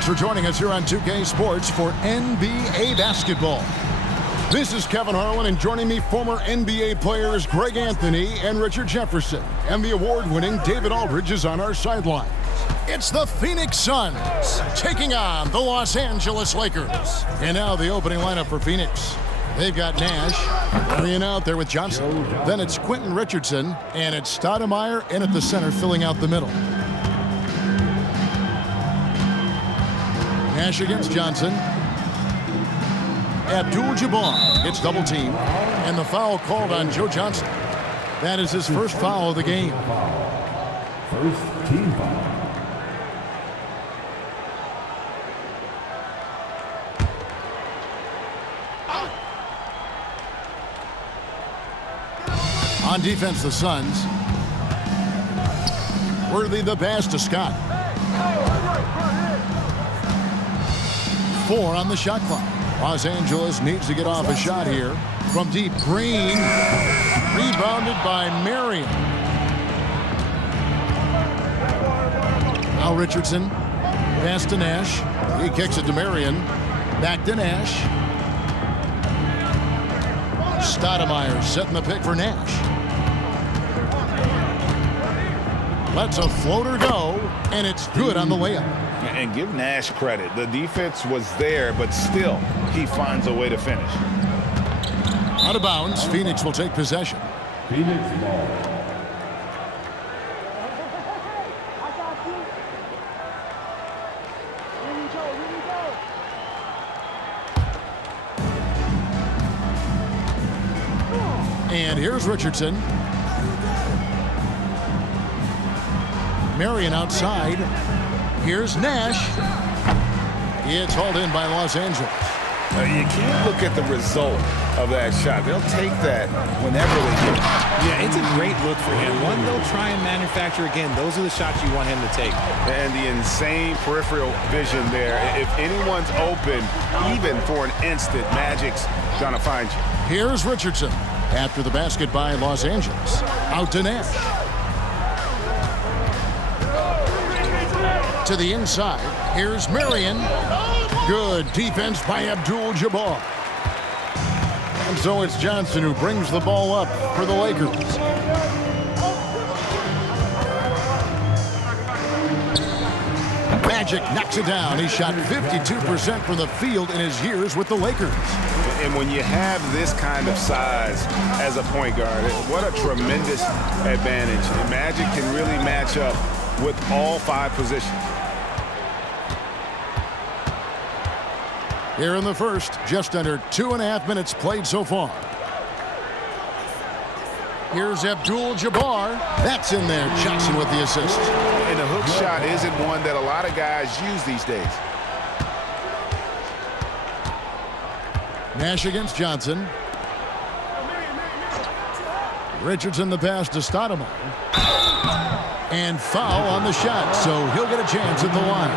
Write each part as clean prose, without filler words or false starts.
Thanks for joining us here on 2K Sports for NBA basketball. This is Kevin Harlan, and joining me, former NBA players Greg Anthony and Richard Jefferson. And the award-winning David Aldridge is on our sideline. It's the Phoenix Suns taking on the Los Angeles Lakers. And now the opening lineup for Phoenix. They've got Nash carrying out there with Johnson. Then it's Quentin Richardson, and it's Stoudemire in at the center, filling out the middle. Nash against Johnson. Abdul-Jabbar gets double teamed, and the foul called on Joe Johnson. That is his first foul of the game. First team foul. On defense, the Suns. Worthy the pass to Scott. 4 on the shot clock. Los Angeles needs to get off a shot here. From deep, Green. Rebounded by Marion. Now Richardson. Pass to Nash. He kicks it to Marion. Back to Nash. Stoudemire setting the pick for Nash. Lets a floater go, and it's good on the layup. And give Nash credit. The defense was there, but still, he finds a way to finish. Out of bounds, Phoenix will take possession. Phoenix ball. And here's Richardson. Marion outside. Here's Nash. It's hauled in by Los Angeles. You can't look at the result of that shot. They'll take that whenever they get it. Yeah, it's a great look for him. One they'll try and manufacture again. Those are the shots you want him to take. And the insane peripheral vision there. If anyone's open, even for an instant, Magic's gonna find you. Here's Richardson. After the basket by Los Angeles. Out to Nash. To the inside. Here's Marion. Good defense by Abdul-Jabbar. And so it's Johnson who brings the ball up for the Lakers. Magic knocks it down. He shot 52% from the field in his years with the Lakers. And when you have this kind of size as a point guard, what a tremendous advantage. And Magic can really match up with all 5 positions. Here in the first, just under 2.5 minutes played so far. Here's Abdul-Jabbar. That's in there. Johnson with the assist. And the hook shot isn't one that a lot of guys use these days. Nash against Johnson. Richardson the pass to Stoudemire. And foul on the shot, so he'll get a chance at the line.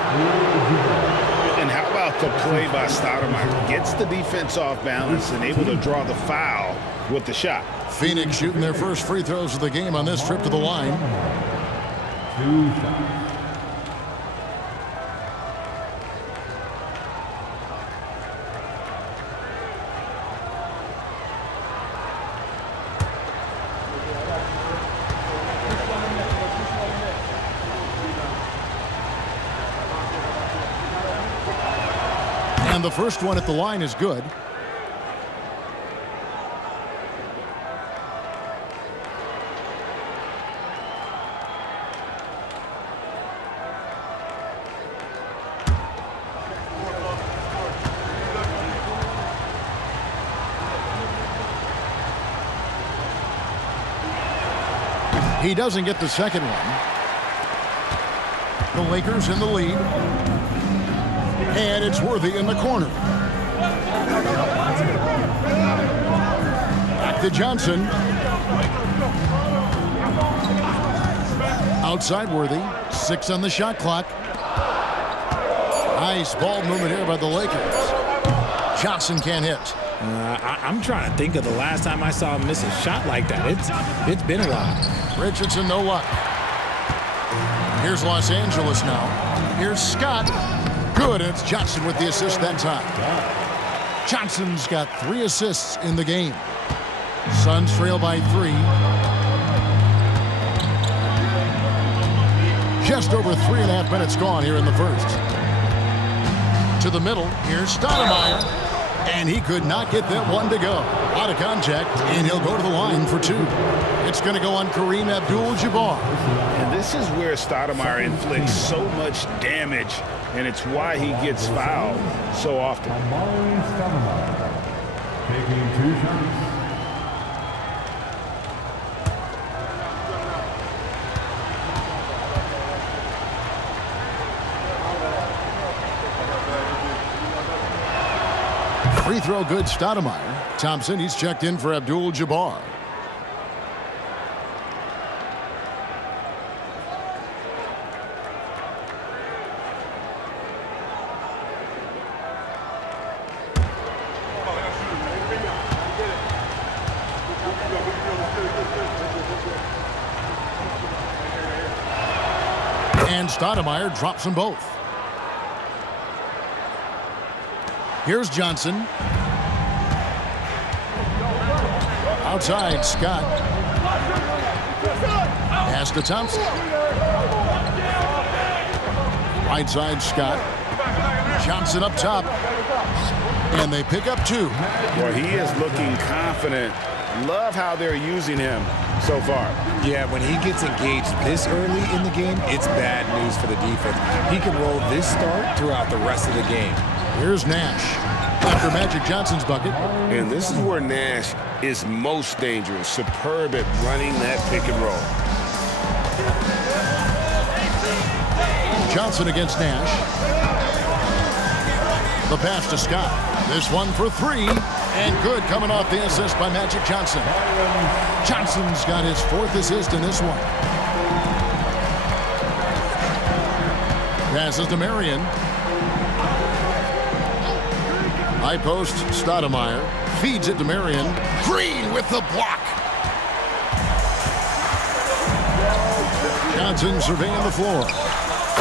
And how about the play by Stoudemire? Gets the defense off balance and able to draw the foul with the shot. Phoenix shooting their first free throws of the game on this trip to the line. 2 shots. And the first one at the line is good. He doesn't get the second one. The Lakers in the lead. And it's Worthy in the corner. Back to Johnson. Outside Worthy. 6 on the shot clock. Nice ball movement here by the Lakers. Johnson can't hit. I'm trying to think of the last time I saw him miss a shot like that. It's been a while. Richardson, no luck. Here's Los Angeles now. Here's Scott. Good, and it's Johnson with the assist that time. Johnson's got 3 assists in the game. Suns trail by 3. Just over 3.5 minutes gone here in the first. To the middle, here's Stoudemire. And he could not get that one to go. Out of contact, and he'll go to the line for 2. It's going to go on Kareem Abdul-Jabbar. And this is where Stoudemire inflicts so much damage, and it's why he gets fouled so often. Amari Stoudemire taking 2 shots. Free throw good, Stoudemire. Thompson, he's checked in for Abdul-Jabbar. And Stoudemire drops them both. Here's Johnson. Outside, Scott. Pass to Thompson. Right side, Scott. Johnson up top. And they pick up 2. Well, he is looking confident. Love how they're using him so far. Yeah, when he gets engaged this early in the game, it's bad news for the defense. He can roll this start throughout the rest of the game. Here's Nash after Magic Johnson's bucket. And this is where Nash is most dangerous. Superb at running that pick and roll. Johnson against Nash. The pass to Scott. This one for 3. And good, coming off the assist by Magic Johnson. Johnson's got his 4th assist in this one. Passes to Marion. High post, Stoudemire. Feeds it to Marion. Green with the block. Johnson surveying the floor.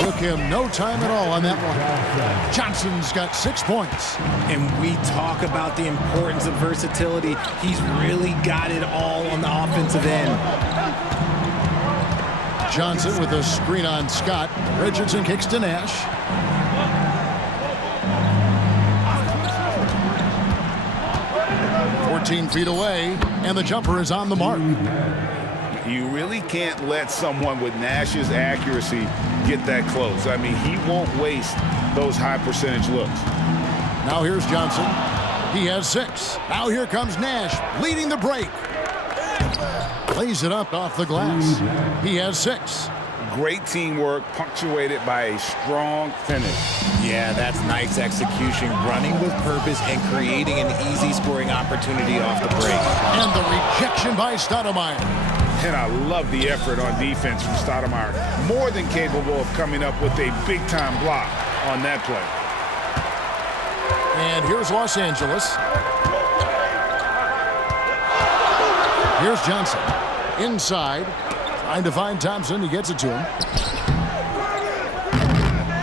Took him no time at all on that one. Johnson's got 6 points. And we talk about the importance of versatility. He's really got it all on the offensive end. Johnson with a screen on Scott. Richardson kicks to Nash. Feet away, and the jumper is on the mark. You really can't let someone with Nash's accuracy get that close. I mean, he won't waste those high percentage looks. Now here's Johnson. He has 6. Now here comes Nash, leading the break. Lays it up off the glass. He has 6. Great teamwork, punctuated by a strong finish. Yeah, that's nice execution, running with purpose and creating an easy scoring opportunity off the break. And the rejection by Stoudemire. And I love the effort on defense from Stoudemire. More than capable of coming up with a big-time block on that play. And here's Los Angeles. Here's Johnson. Inside. Trying to find Thompson. He gets it to him.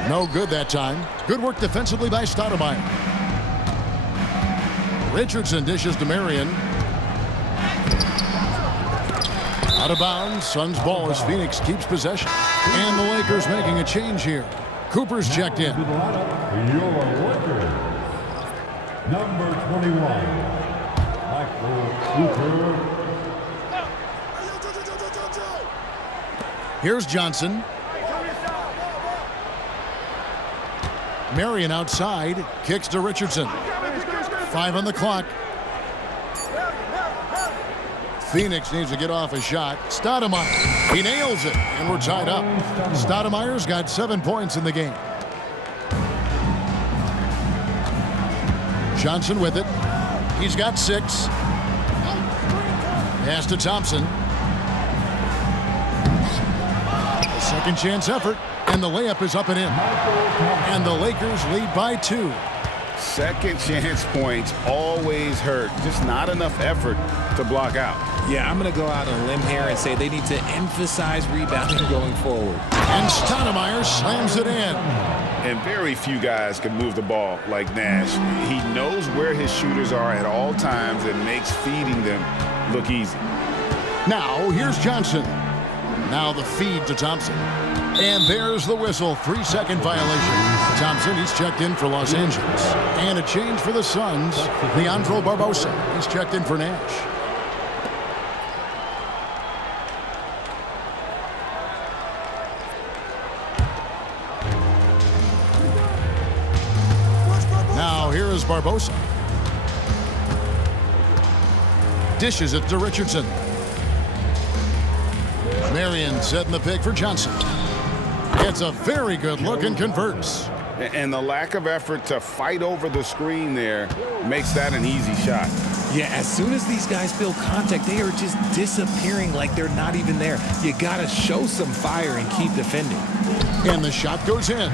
No good that time. Good work defensively by Stoudemire. Richardson dishes to Marion. Out of bounds. Suns ball as Phoenix keeps possession. And the Lakers making a change here. Cooper's checked in. Your Lakers, number 21, Michael Cooper. Here's Johnson. Marion outside. Kicks to Richardson. 5 on the clock. Phoenix needs to get off a shot. Stoudemire. He nails it. And we're tied up. Stoudemire's got 7 points in the game. Johnson with it. He's got 6. Pass to Thompson. Second chance effort, and the layup is up and in. And the Lakers lead by 2. Second chance points always hurt. Just not enough effort to block out. Yeah, I'm going to go out on a limb here and say they need to emphasize rebounding going forward. And Stoudemire slams it in. And very few guys can move the ball like Nash. He knows where his shooters are at all times and makes feeding them look easy. Now, here's Johnson. Now the feed to Thompson. And there's the whistle. 3-second violation. Thompson, he's checked in for Los Angeles. And a change for the Suns. Leandro Barbosa, he's checked in for Nash. Now here is Barbosa. Dishes it to Richardson. Marion setting the pick for Johnson. It's a very good look and converts. And the lack of effort to fight over the screen there makes that an easy shot. Yeah, as soon as these guys feel contact, they are just disappearing like they're not even there. You got to show some fire and keep defending. And the shot goes in.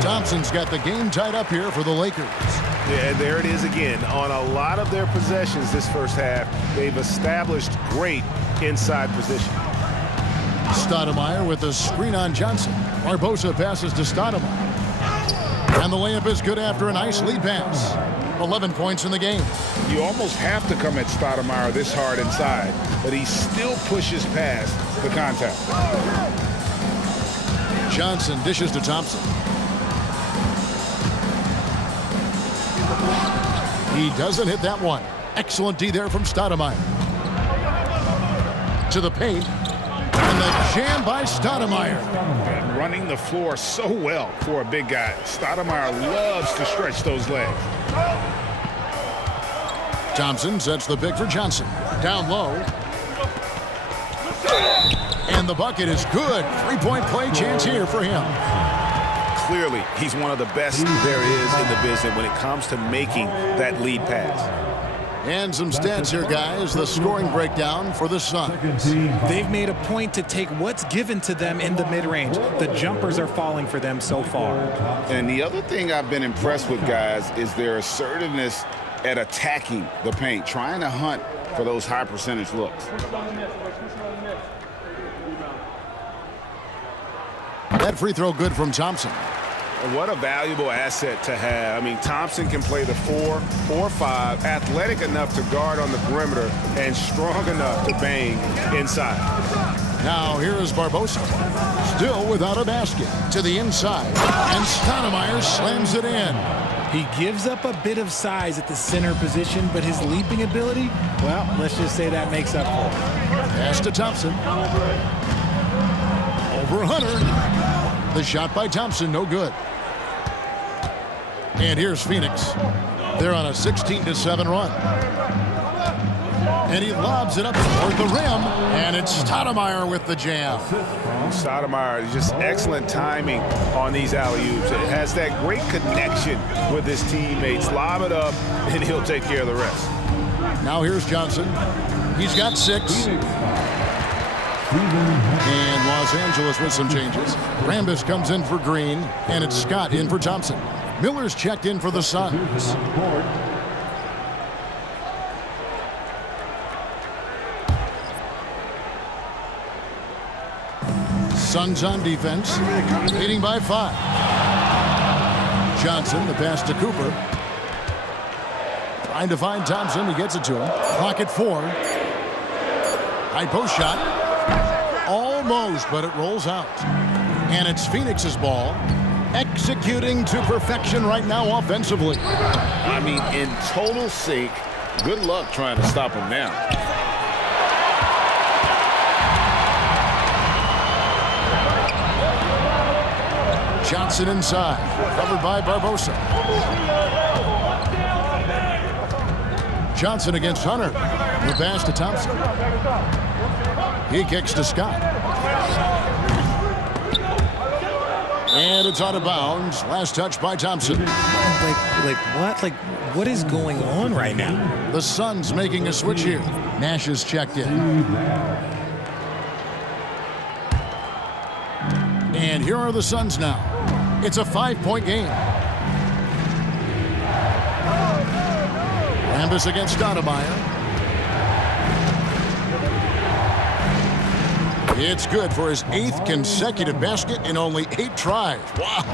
Thompson's got the game tied up here for the Lakers. Yeah, there it is again. On a lot of their possessions this first half, they've established great inside position. Stoudemire with the screen on Johnson. Barbosa passes to Stoudemire. And the layup is good after a nice lead pass. 11 points in the game. You almost have to come at Stoudemire this hard inside, but he still pushes past the contact. Johnson dishes to Thompson. He doesn't hit that one. Excellent D there from Stoudemire. To the paint. And the jam by Stoudemire. And running the floor so well for a big guy. Stoudemire loves to stretch those legs. Thompson sets the pick for Johnson. Down low. And the bucket is good. Three-point play chance here for him. Clearly, he's one of the best there is in the business when it comes to making that lead pass. And some stats here, guys. The scoring breakdown for the Suns. They've made a point to take what's given to them in the mid-range. The jumpers are falling for them so far. And the other thing I've been impressed with, guys, is their assertiveness at attacking the paint, trying to hunt for those high percentage looks. That free throw good from Thompson. What a valuable asset to have. I mean, Thompson can play the 4 or 5, athletic enough to guard on the perimeter and strong enough to bang inside. Now here is Barbosa. Still without a basket. To the inside. And Stoudemire slams it in. He gives up a bit of size at the center position, but his leaping ability, well, let's just say that makes up for it. Pass to Thompson. Over Hunter. The shot by Thompson, no good. And here's Phoenix. They're on a 16-7 run. And he lobs it up toward the rim. And it's Stoudemire with the jam. Stoudemire, just excellent timing on these alley-oops. It has that great connection with his teammates. Lob it up, and he'll take care of the rest. Now here's Johnson. He's got 6. And Los Angeles with some changes. Rambis comes in for Green, and it's Scott in for Thompson. Miller's checked in for the Suns. Suns on defense, leading by 5. Johnson, the pass to Cooper. Trying to find Thompson, he gets it to him. Clock at 4. High post shot. Almost, but it rolls out. And it's Phoenix's ball. Executing to perfection right now offensively. I mean, in total sync. Good luck trying to stop him now. Johnson inside, covered by Barbosa. Johnson against Hunter. The pass to Thompson. He kicks to Scott. And it's out of bounds. Last touch by Thompson. What is going on right now? The Suns making a switch here. Nash is checked in. And here are the Suns now. It's a 5-point game. Rambis against Stoudemire. It's good for his 8th consecutive basket in only 8 tries. Wow.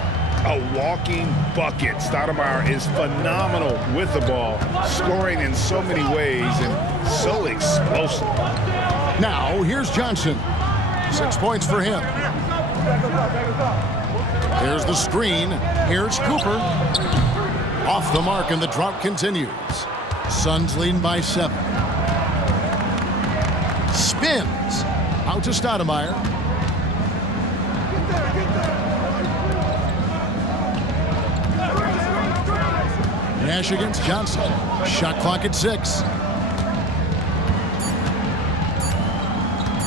A walking bucket. Stoudemire is phenomenal with the ball, scoring in so many ways and so explosive. Now, here's Johnson. 6 points for him. Here's the screen. Here's Cooper. Off the mark, and the drought continues. Suns leading by 7. Spins. Out to Stoudemire. Nash against Johnson. Shot clock at 6.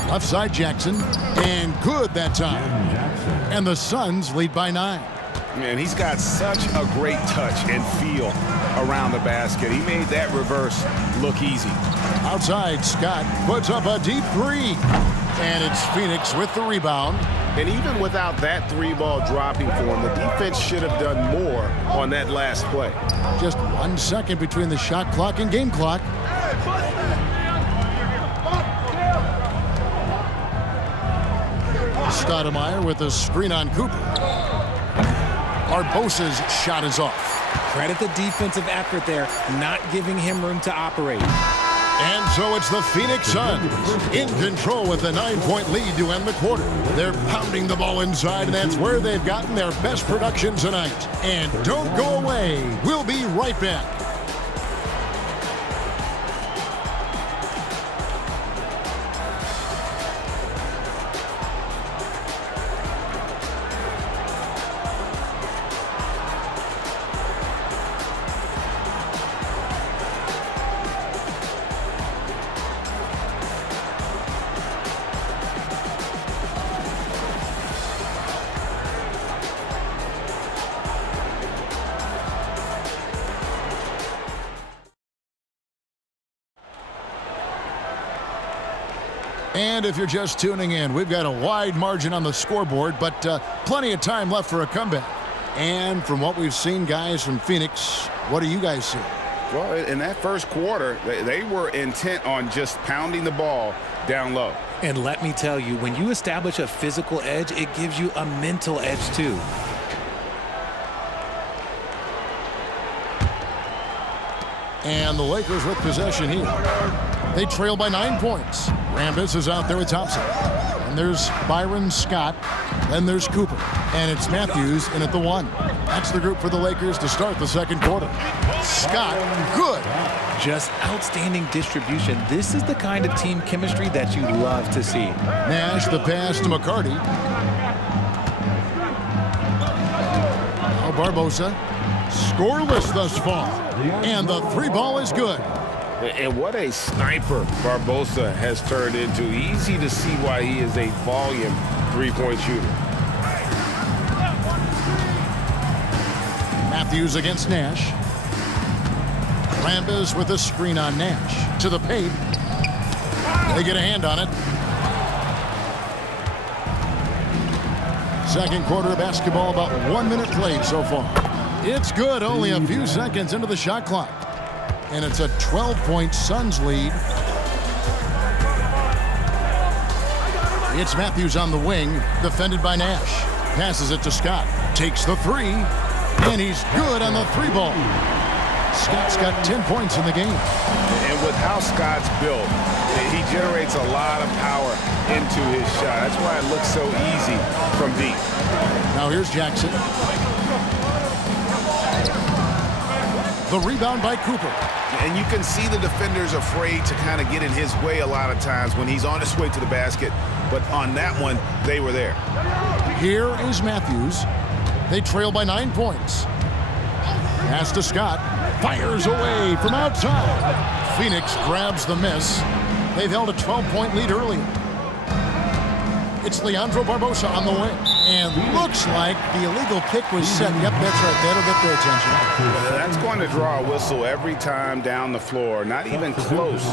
Left side Jackson. And good that time. And the Suns lead by 9. Man, he's got such a great touch and feel around the basket. He made that reverse look easy. Outside, Scott puts up a deep 3. And it's Phoenix with the rebound. And even without that 3-ball dropping for him, the defense should have done more on that last play. Just 1 second between the shot clock and game clock. Stoudemire with a screen on Cooper. Barbosa's shot is off. Credit the defensive effort there, not giving him room to operate. And so it's the Phoenix Suns in control with a 9-point lead to end the quarter. They're pounding the ball inside, and that's where they've gotten their best production tonight. And don't go away. We'll be right back. And if you're just tuning in, we've got a wide margin on the scoreboard, but plenty of time left for a comeback. And from what we've seen, guys, from Phoenix, what do you guys see? Well, in that first quarter, they were intent on just pounding the ball down low. And let me tell you, when you establish a physical edge, it gives you a mental edge too. And the Lakers with possession here. They trail by 9 points. Rambis is out there with Thompson. And there's Byron Scott. Then there's Cooper. And it's Matthews in at the 1. That's the group for the Lakers to start the second quarter. Scott, good. Just outstanding distribution. This is the kind of team chemistry that you love to see. Nash the pass to McCarty. Now Barbosa. Scoreless thus far. And the 3-ball is good. And what a sniper Barbosa has turned into. Easy to see why he is a volume 3-point shooter. Matthews against Nash. Rambis with a screen on Nash. To the paint. They get a hand on it. Second quarter of basketball, about 1 minute played so far. It's good, only a few seconds into the shot clock. And it's a 12-point Suns lead. It's Matthews on the wing, defended by Nash. Passes it to Scott. Takes the 3, and he's good on the 3-ball. Scott's got 10 points in the game. And with how Scott's built, he generates a lot of power into his shot. That's why it looks so easy from deep. Now here's Jackson. The rebound by Cooper. And you can see the defenders afraid to kind of get in his way a lot of times when he's on his way to the basket. But on that one, they were there. Here is Matthews. They trail by 9 points. Pass to Scott. Fires away from outside. Phoenix grabs the miss. They've held a 12-point lead earlier. It's Leandro Barbosa on the wing. And looks like the illegal pick was set. Yep, that's right. That'll get their attention. That's going to draw a whistle every time down the floor. Not even close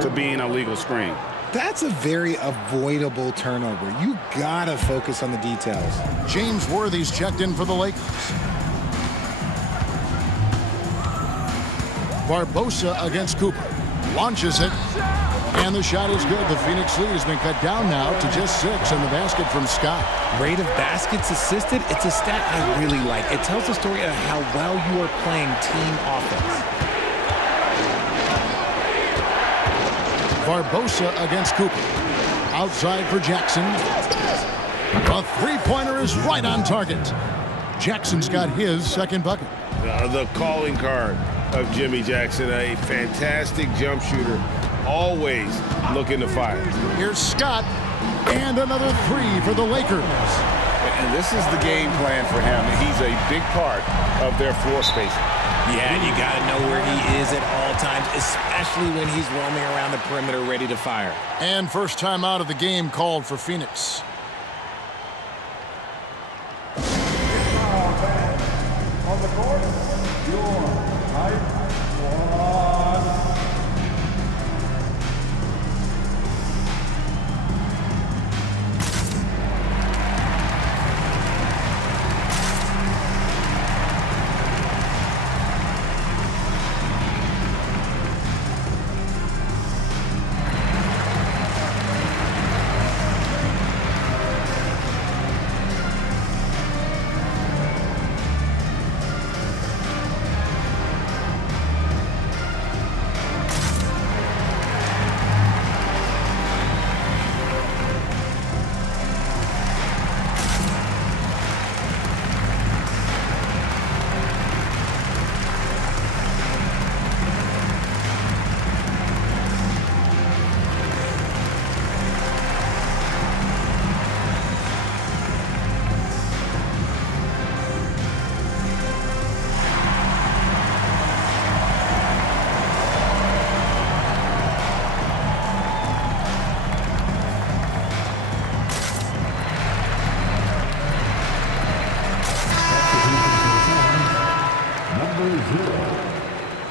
to being a legal screen. That's a very avoidable turnover. You gotta focus on the details. James Worthy's checked in for the Lakers. Barbosa against Cooper. Launches it. And the shot is good. The Phoenix lead has been cut down now to just 6 in the basket from Scott. Rate of baskets assisted, it's a stat I really like. It tells the story of how well you are playing team offense. Barbosa against Cooper. Outside for Jackson. A three-pointer is right on target. Jackson's got his second bucket. The calling card of Jimmy Jackson, a fantastic jump shooter, always looking to fire. Here's Scott, and another three for the Lakers. And this is the game plan for him. He's a big part of their floor spacing. Yeah, you got to know where he is at all times, especially when he's roaming around the perimeter ready to fire. And first time out of the game called for Phoenix. On the court, your height squad.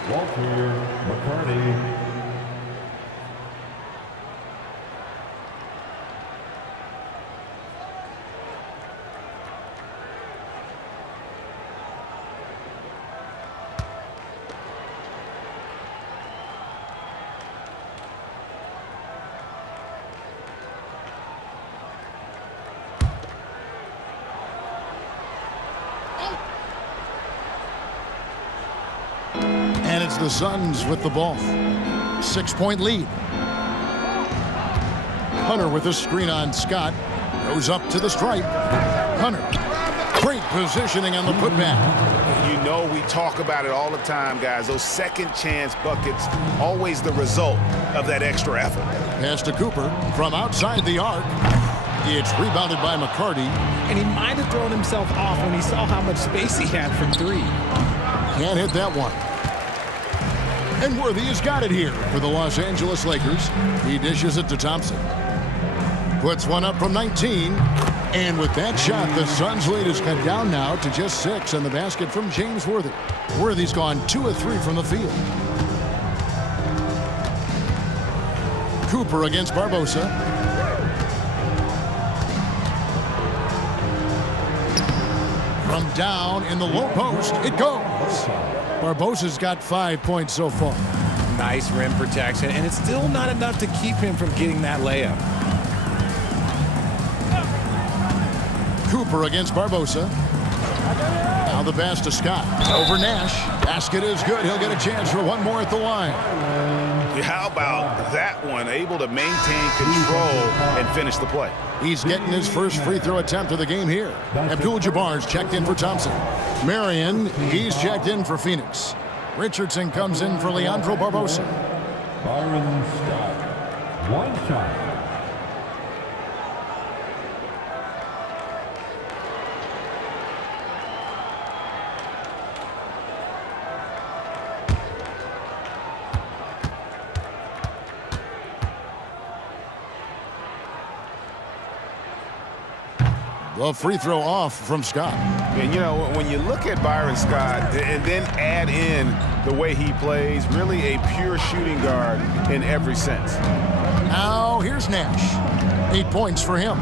Walter McCarty. And it's the Suns with the ball. 6-point lead. Hunter with a screen on Scott. Goes up to the stripe. Hunter. Great positioning on the putback. You know we talk about it all the time, guys. Those second chance buckets, always the result of that extra effort. Pass to Cooper from outside the arc. It's rebounded by McCarty. And he might have thrown himself off when he saw how much space he had from three. Can't hit that one. And Worthy has got it here for the Los Angeles Lakers. He dishes it to Thompson. Puts one up from 19. And with that shot, the Suns' lead is cut down now to just 6 in the basket from James Worthy. Worthy's gone 2 of 3 from the field. Cooper against Barbosa. From down in the low post, it goes. Barbosa's got 5 points so far. Nice rim protection, and it's still not enough to keep him from getting that layup. Cooper against Barbosa. Now the pass to Scott. Over Nash. Basket is good. He'll get a chance for one more at the line. How about that one? Able to maintain control and finish the play. He's getting his first free throw attempt of the game here. Abdul-Jabbar's checked in for Thompson. Marion, he's checked in for Phoenix. Richardson comes in for Leandro Barbosa. Byron Scott. One shot. The free throw off from Scott. And, you know, when you look at Byron Scott and then add in the way he plays, really a pure shooting guard in every sense. Now here's Nash. 8 points for him.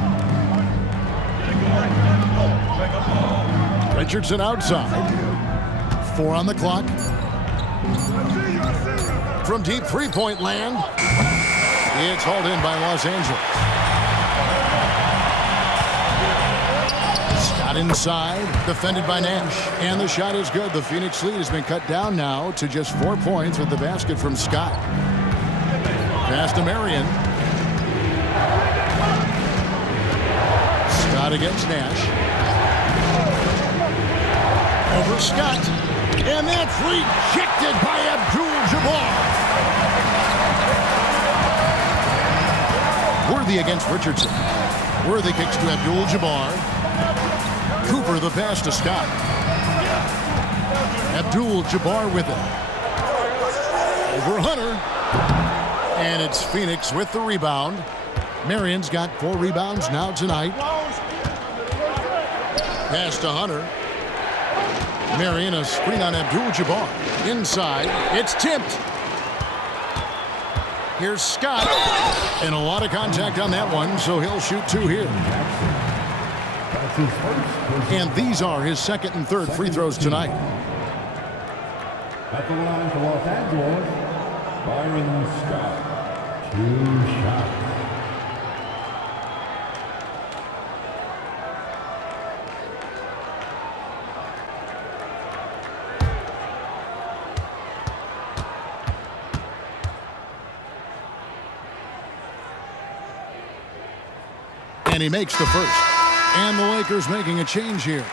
Richardson outside. 4 on the clock. From deep three-point land. It's hauled in by Los Angeles. Scott inside, defended by Nash. And the shot is good. The Phoenix lead has been cut down now to just 4 points with the basket from Scott. Pass to Marion. Scott against Nash. Over Scott. And that's rejected by Abdul-Jabbar. Worthy against Richardson. Worthy kicks to Abdul-Jabbar. Cooper the pass to Scott. Abdul-Jabbar with it. Over Hunter. And it's Phoenix with the rebound. Marion's got 4 rebounds now tonight. Pass to Hunter. Marion, a screen on Abdul-Jabbar. Inside, it's tipped. Here's Scott. And a lot of contact on that one, so he'll shoot 2 here. And these are his second and third free throws tonight. At the line for Los Angeles, Byron Scott. 2 shots. And he makes the first. And the Lakers making a change here.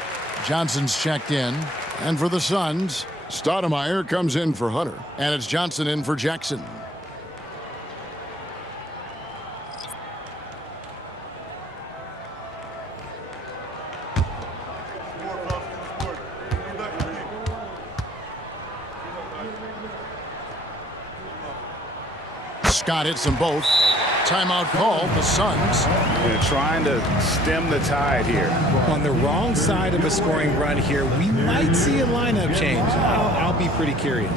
Johnson's checked in. And for the Suns, Stoudemire comes in for Hunter. And it's Johnson in for Jackson. Scott hits them both. Timeout called, the Suns. They're trying to stem the tide here. On the wrong side of a scoring run here, we might see a lineup change. I'll be pretty curious.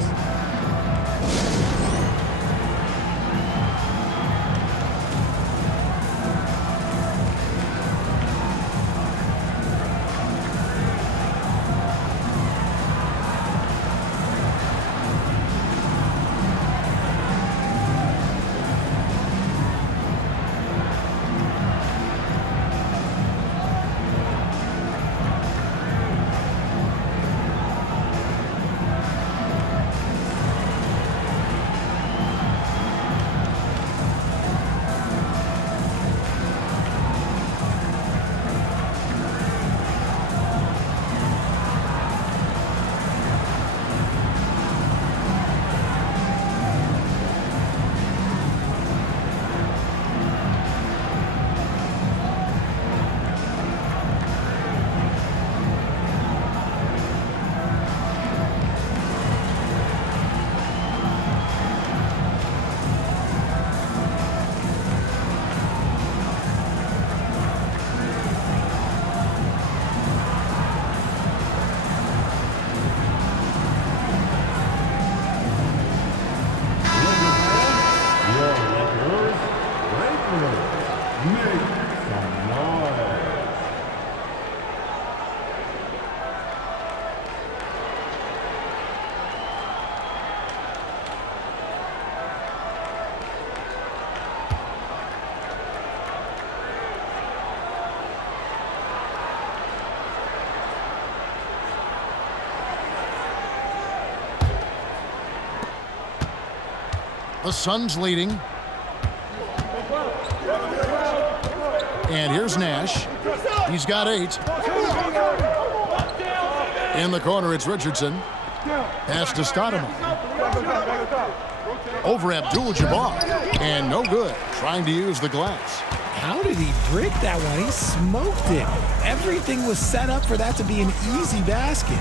The Suns leading. And here's Nash. He's got 8. In the corner, it's Richardson. Pass to Stoudemire. Over Abdul-Jabbar. And no good. Trying to use the glass. How did he break that one? He smoked it. Everything was set up for that to be an easy basket.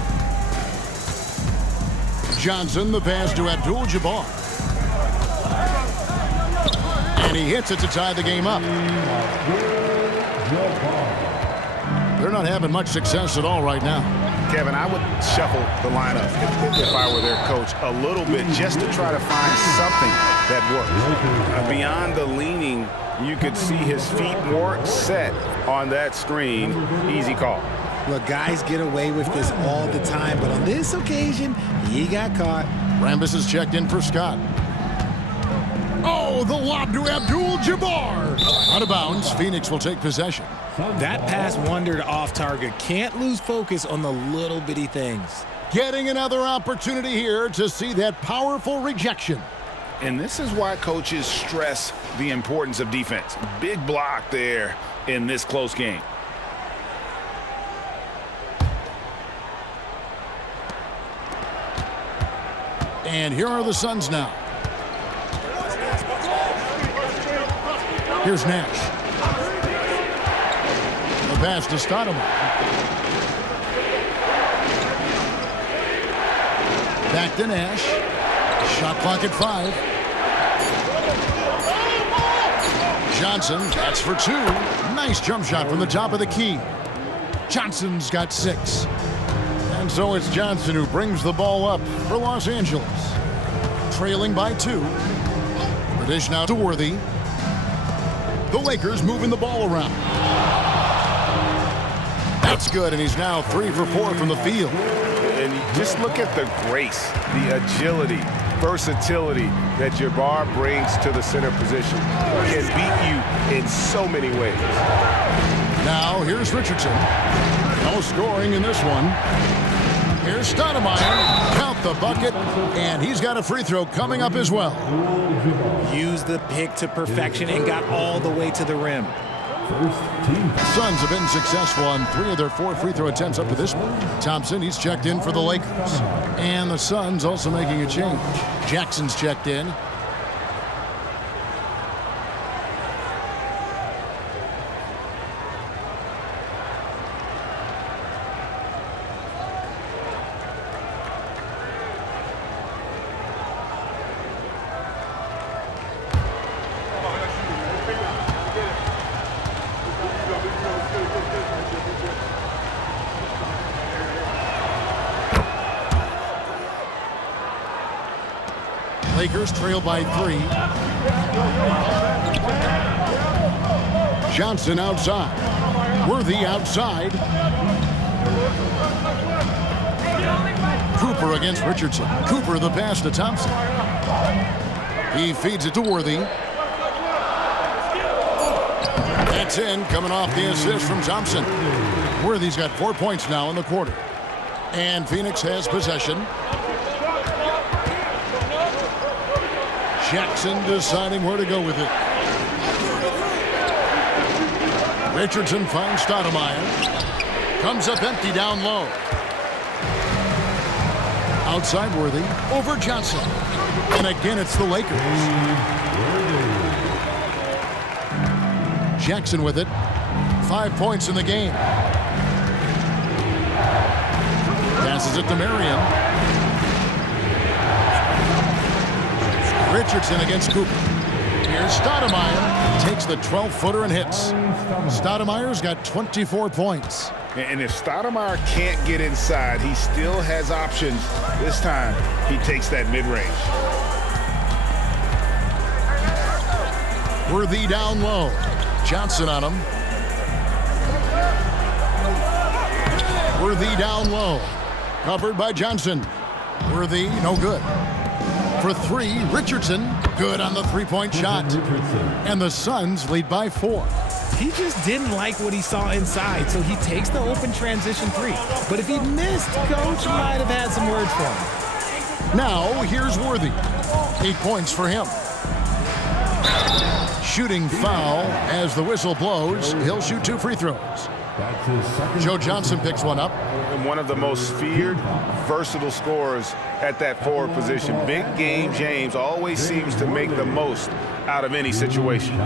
Johnson, the pass to Abdul-Jabbar. And he hits it to tie the game up. They're not having much success at all right now. Kevin, I would shuffle the lineup if I were their coach a little bit just to try to find something that works. Beyond the leaning, you could see his feet more set on that screen. Easy call. Look, guys get away with this all the time, but on this occasion, he got caught. Rambis is checked in for Scott. Oh, the lob to Abdul-Jabbar. Out of bounds, Phoenix will take possession. That pass wandered off target. Can't lose focus on the little bitty things. Getting another opportunity here to see that powerful rejection. And this is why coaches stress the importance of defense. Big block there in this close game. And here are the Suns now. Here's Nash. The pass to Stoudemire. Back to Nash. Shot clock at 5. Johnson, that's for 2. Nice jump shot from the top of the key. Johnson's got 6. And so it's Johnson who brings the ball up for Los Angeles. Trailing by 2. The dish now to Worthy. The Lakers moving the ball around. That's good, and he's now 3 for 4 from the field. And you just look at the grace, the agility, versatility that Jabbar brings to the center position. Can beat you in so many ways. Now here's Richardson. No scoring in this one. Here's Stoudemire. Count the bucket, and he's got a free throw coming up as well. Used the pick to perfection and got all the way to the rim. Suns have been successful on 3 of their 4 free throw attempts up to this point. Thompson, he's checked in for the Lakers. And the Suns also making a change. Jackson's checked in. Lakers trail by 3. Johnson outside. Worthy outside. Cooper against Richardson. Cooper the pass to Thompson. He feeds it to Worthy. That's in, coming off the assist from Thompson. Worthy's got 4 points now in the quarter. And Phoenix has possession. Jackson deciding where to go with it. Richardson finds Stoudemire. Comes up empty down low. Outside Worthy. Over Johnson. And again, it's the Lakers. Jackson with it. 5 points in the game. Passes it to Marion. Richardson against Cooper. Here's Stoudemire. Takes the 12-footer and hits. Stoudemire's got 24 points. And if Stoudemire can't get inside, he still has options. This time, he takes that mid-range. Worthy down low. Johnson on him. Worthy down low. Covered by Johnson. Worthy, no good. For 3, Richardson, good on the 3-point shot. And the Suns lead by 4. He just didn't like what he saw inside, so he takes the open transition 3. But if he missed, Coach might have had some words for him. Now, here's Worthy. 8 points for him. Shooting foul as the whistle blows. He'll shoot 2 free throws. Joe Johnson picks one up. And one of the most feared, versatile scorers at that forward position. Big game James always seems to make the most out of any situation.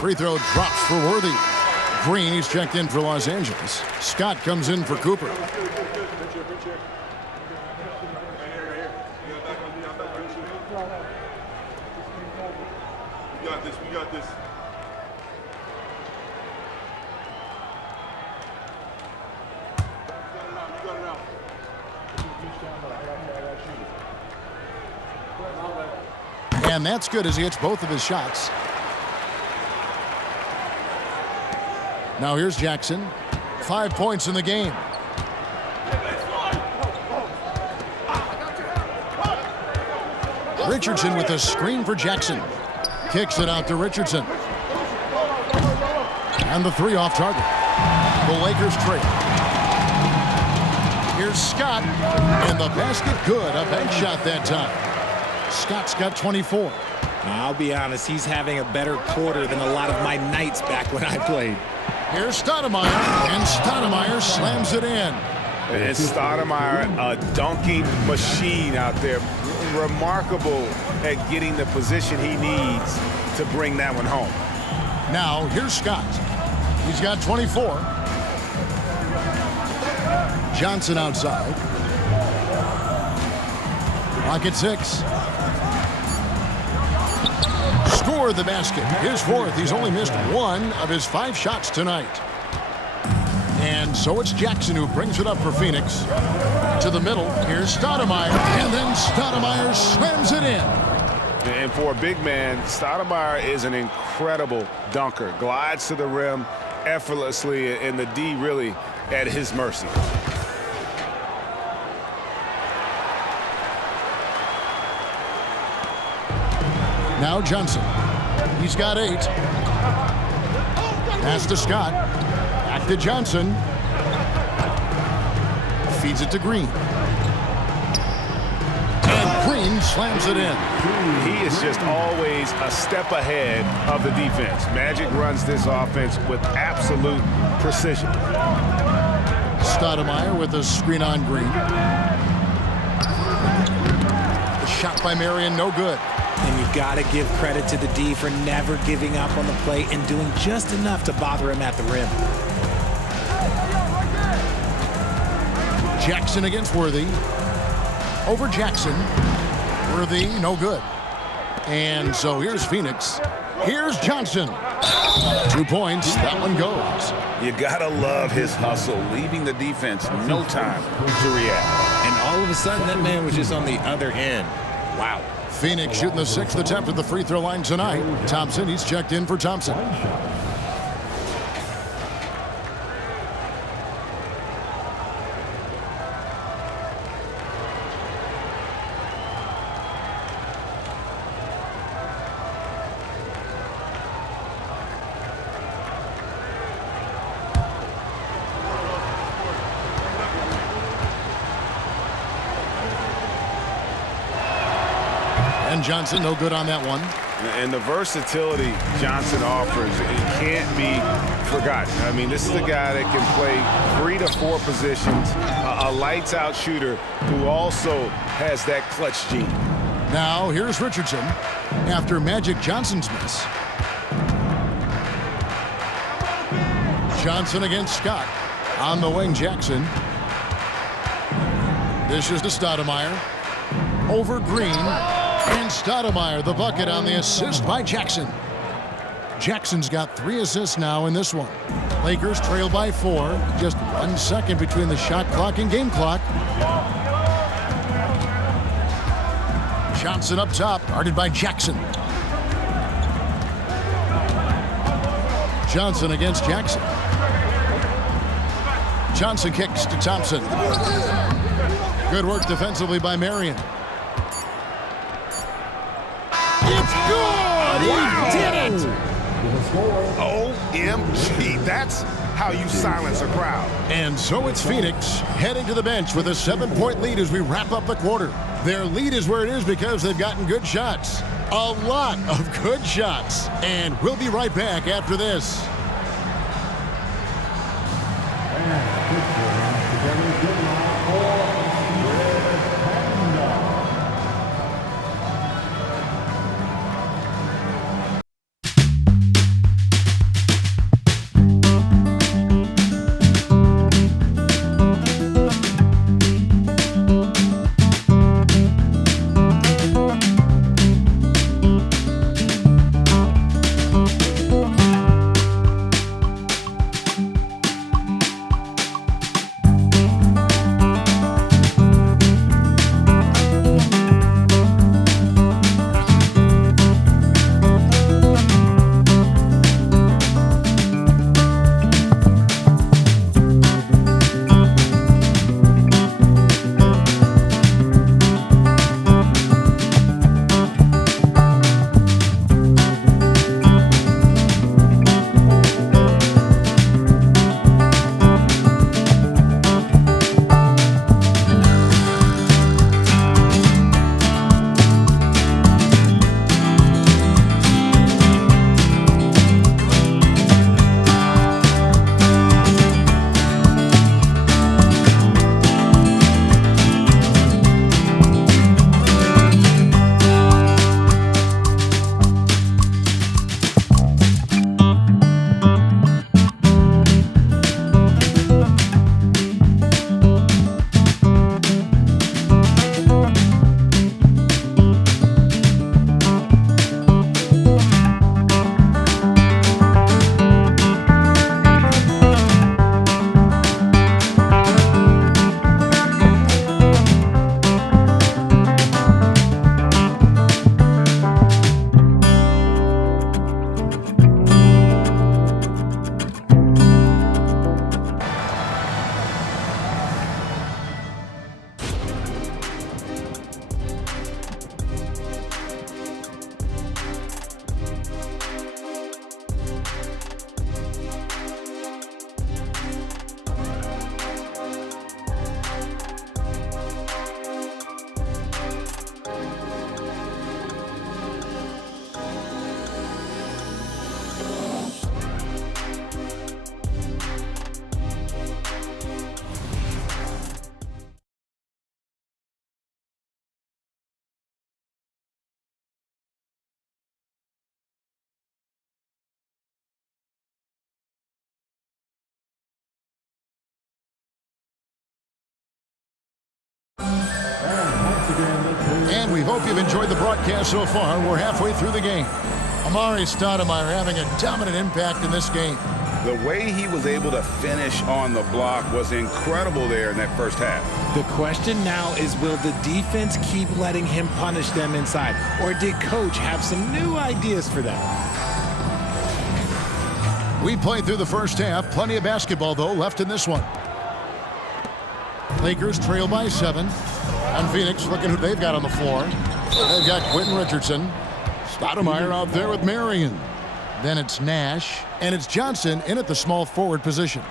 Free throw drops for Worthy. Green, he's checked in for Los Angeles. Scott comes in for Cooper. You got this. We got this. You got it out. And that's good as he hits both of his shots. Now here's Jackson. 5 points in the game. Richardson with a screen for Jackson. Kicks it out to Richardson. And the three off target. The Lakers trail. Here's Scott. And the basket good. A bank shot that time. Scott's got 24. I'll be honest, he's having a better quarter than a lot of my nights back when I played. Here's Stoudemire. And Stoudemire slams it in. And Stoudemire, a dunking machine out there. Remarkable at getting the position he needs to bring that one home. Now, here's Scott. He's got 24. Johnson outside. Clock at 6. Score the basket. His fourth. He's only missed one of his 5 shots tonight. And so it's Jackson who brings it up for Phoenix. To the middle. Here's Stoudemire. And then Stoudemire slams it in. And for a big man, Stoudemire is an incredible dunker. Glides to the rim effortlessly, and the D really at his mercy. Now Johnson. He's got 8. Pass to Scott. Back to Johnson. Feeds it to Green. And Green slams it in. He is just always a step ahead of the defense. Magic runs this offense with absolute precision. Stoudemire with a screen on Green. The shot by Marion, no good. And you've got to give credit to the D for never giving up on the play and doing just enough to bother him at the rim. Jackson against Worthy. Over Jackson. Worthy, no good. And so here's Phoenix. Here's Johnson. 2 points. That one goes. You gotta love his hustle, leaving the defense no time to react. And all of a sudden, that man was just on the other end. Wow. Phoenix shooting the 6th attempt at the free throw line tonight. Thompson, he's checked in for Thompson. And Johnson, no good on that one. And the versatility Johnson offers, it can't be forgotten. I mean, this is the guy that can play 3 to 4 positions, a lights-out shooter who also has that clutch gene. Now, here's Richardson after Magic Johnson's miss. Johnson against Scott. On the wing, Jackson. Dishes to Stoudemire. Over Green. And Stoudemire, the bucket on the assist by Jackson. Jackson's got 3 assists now in this one. Lakers trail by 4. Just 1 second between the shot clock and game clock. Johnson up top, guarded by Jackson. Johnson against Jackson. Johnson kicks to Thompson. Good work defensively by Marion. It's good! Wow. He did it! OMG, that's how you silence a crowd. And so it's Phoenix heading to the bench with a 7-point lead as we wrap up the quarter. Their lead is where it is because they've gotten good shots. A lot of good shots. And we'll be right back after this. And we hope you've enjoyed the broadcast so far. We're halfway through the game. Amari Stoudemire having a dominant impact in this game. The way he was able to finish on the block was incredible there in that first half. The question now is, will the defense keep letting him punish them inside? Or did Coach have some new ideas for them? We played through the first half. Plenty of basketball, though, left in this one. Lakers trail by 7. And Phoenix looking who they've got on the floor. They've got Quentin Richardson. Stoudemire out there with Marion. Then it's Nash. And it's Johnson in at the small forward position.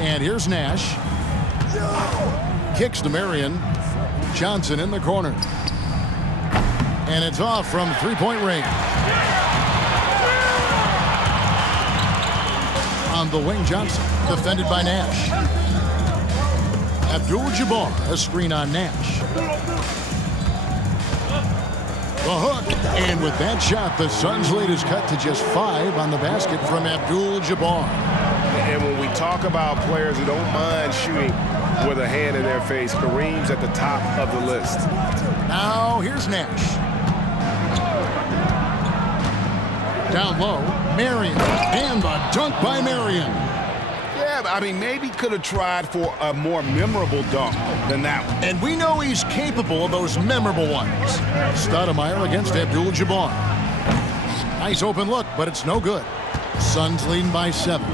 And here's Nash. Kicks to Marion. Johnson in the corner. And it's off from three-point range. On the wing, Johnson, defended by Nash. Abdul-Jabbar, a screen on Nash. The hook, and with that shot, the Suns' lead is cut to just 5 on the basket from Abdul-Jabbar. And when we talk about players who don't mind shooting with a hand in their face, Kareem's at the top of the list. Now, here's Nash. Down low, Marion, and the dunk by Marion. Yeah, I mean, maybe could have tried for a more memorable dunk than that one. And we know he's capable of those memorable ones. Stoudemire against Abdul-Jabbar. Nice open look, but it's no good. Suns leading by 7.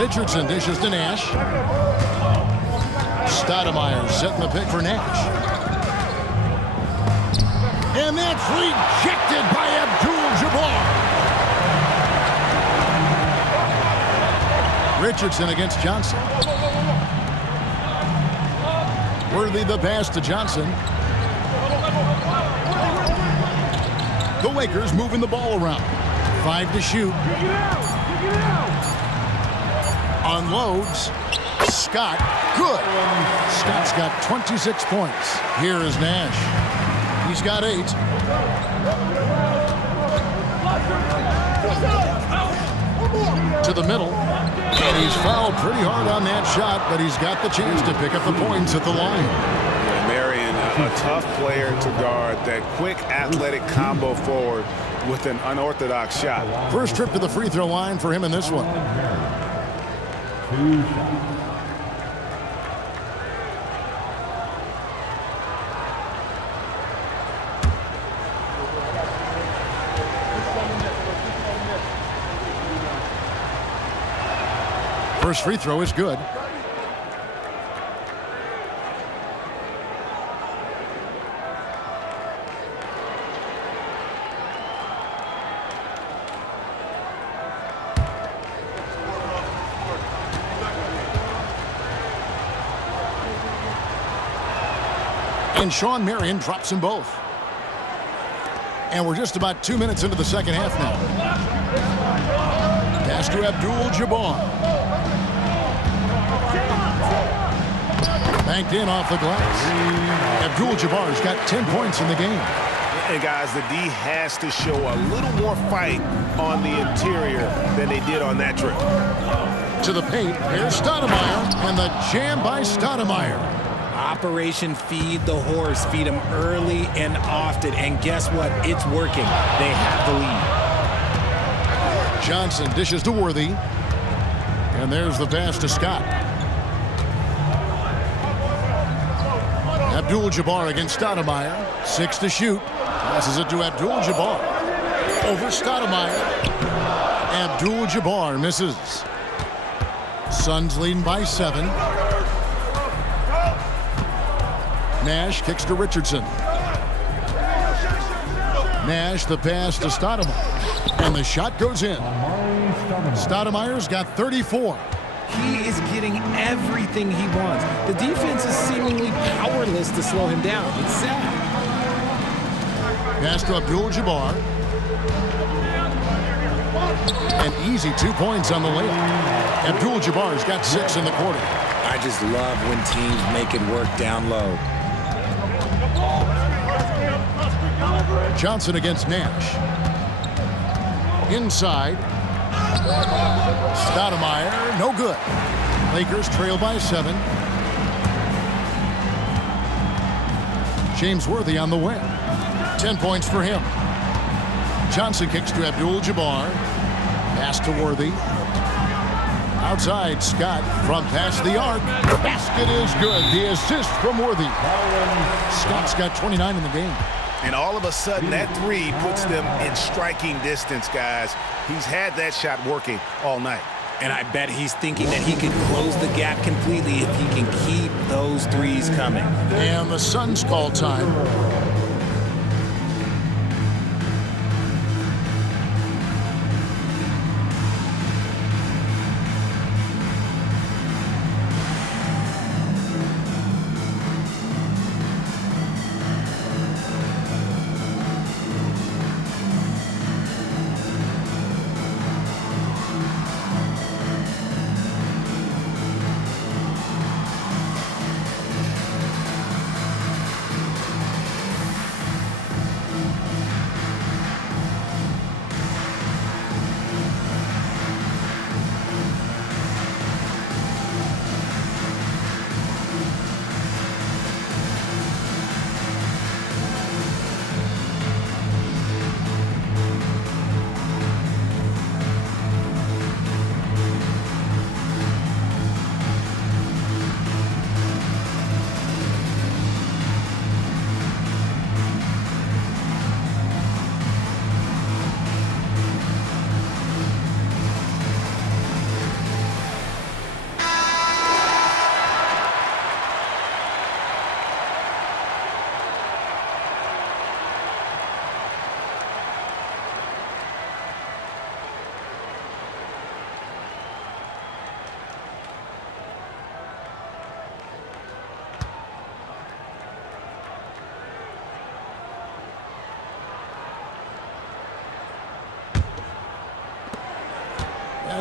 Richardson dishes to Nash. Stoudemire setting the pick for Nash. And that's rejected by Abdul-Jabbar. Richardson against Johnson. Worthy the pass to Johnson. The Lakers moving the ball around. 5 to shoot. Unloads. Scott, good. Scott's got 26 points. Here is Nash. He's got 8. To the middle. And he's fouled pretty hard on that shot, but he's got the chance to pick up the points at the line. Marion, a tough player to guard. That quick athletic combo forward with an unorthodox shot. First trip to the free throw line for him in this one. 2 shots. First free throw is good. And Shawn Marion drops them both. And we're just about 2 minutes into the second half now. Pass to Abdul-Jabbar. Banked in off the glass. Abdul-Jabbar's got 10 points in the game. And guys, the D has to show a little more fight on the interior than they did on that trip. To the paint, here's Stoudemire, and the jam by Stoudemire. Operation Feed the Horse. Feed him early and often. And guess what? It's working. They have the lead. Johnson dishes to Worthy. And there's the pass to Scott. Abdul-Jabbar against Stoudemire. 6 to shoot. Passes it to Abdul-Jabbar. Over Stoudemire. Abdul-Jabbar misses. Suns leading by 7. Nash kicks to Richardson. Nash the pass to Stoudemire. And the shot goes in. Stoudemire's got 34. He is getting everything he wants. The defense is seemingly powerless to slow him down. It's sad. Pass to Abdul-Jabbar. An easy 2 points on the layup. Abdul-Jabbar's got 6 in the quarter. I just love when teams make it work down low. Johnson against Nash. Inside. Stoudemire, no good. Lakers trail by 7. James Worthy on the wing. 10 points for him. Johnson kicks to Abdul-Jabbar. Pass to Worthy. Outside, Scott from past the arc. Basket is good. The assist from Worthy. Scott's got 29 in the game. And all of a sudden, that three puts them in striking distance, guys. He's had that shot working all night. And I bet he's thinking that he can close the gap completely if he can keep those threes coming. And the Suns call time.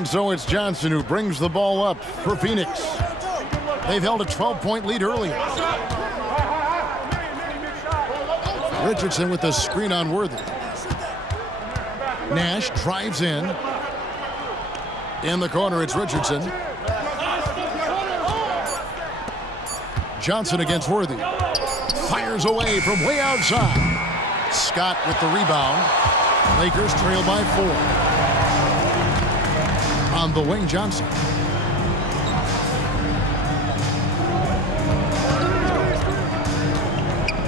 And so it's Johnson who brings the ball up for Phoenix. They've held a 12-point lead earlier. Richardson with the screen on Worthy. Nash drives in. In the corner, it's Richardson. Johnson against Worthy. Fires away from way outside. Scott with the rebound. Lakers trail by 4. On the wing, Johnson.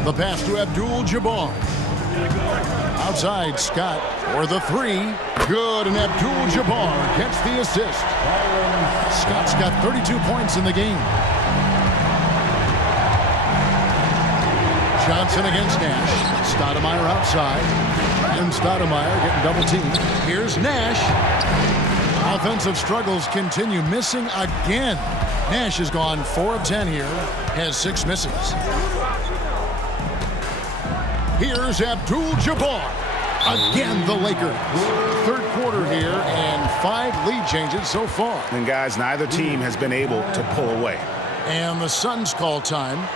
The pass to Abdul-Jabbar. Outside, Scott for the 3. Good, and Abdul-Jabbar gets the assist. Scott's got 32 points in the game. Johnson against Nash. Stoudemire outside. And Stoudemire getting double teamed. Here's Nash. Offensive struggles continue, missing again. Nash has gone 4 of 10 here, has 6 misses. Here's Abdul-Jabbar. Again, the Lakers. Third quarter here and 5 lead changes so far. And guys, neither team has been able to pull away. And the Suns call time.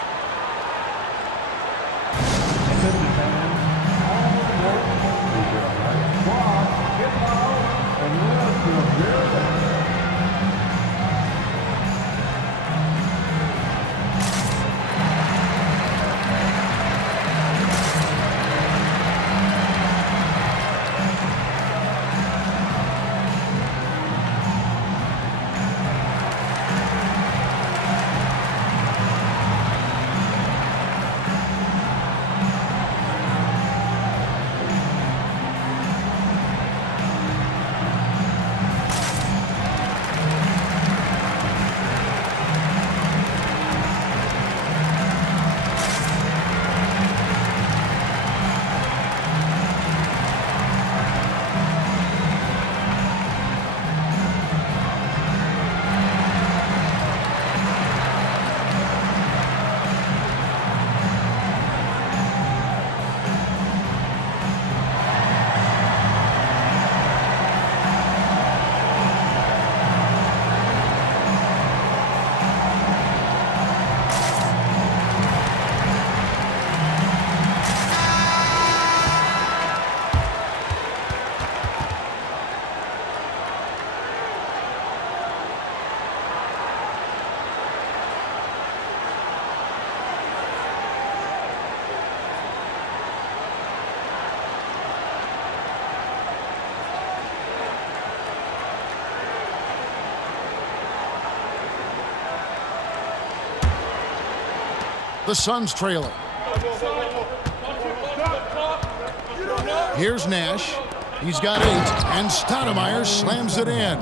The Suns trailing. Here's Nash. He's got 8, and Stoudemire slams it in.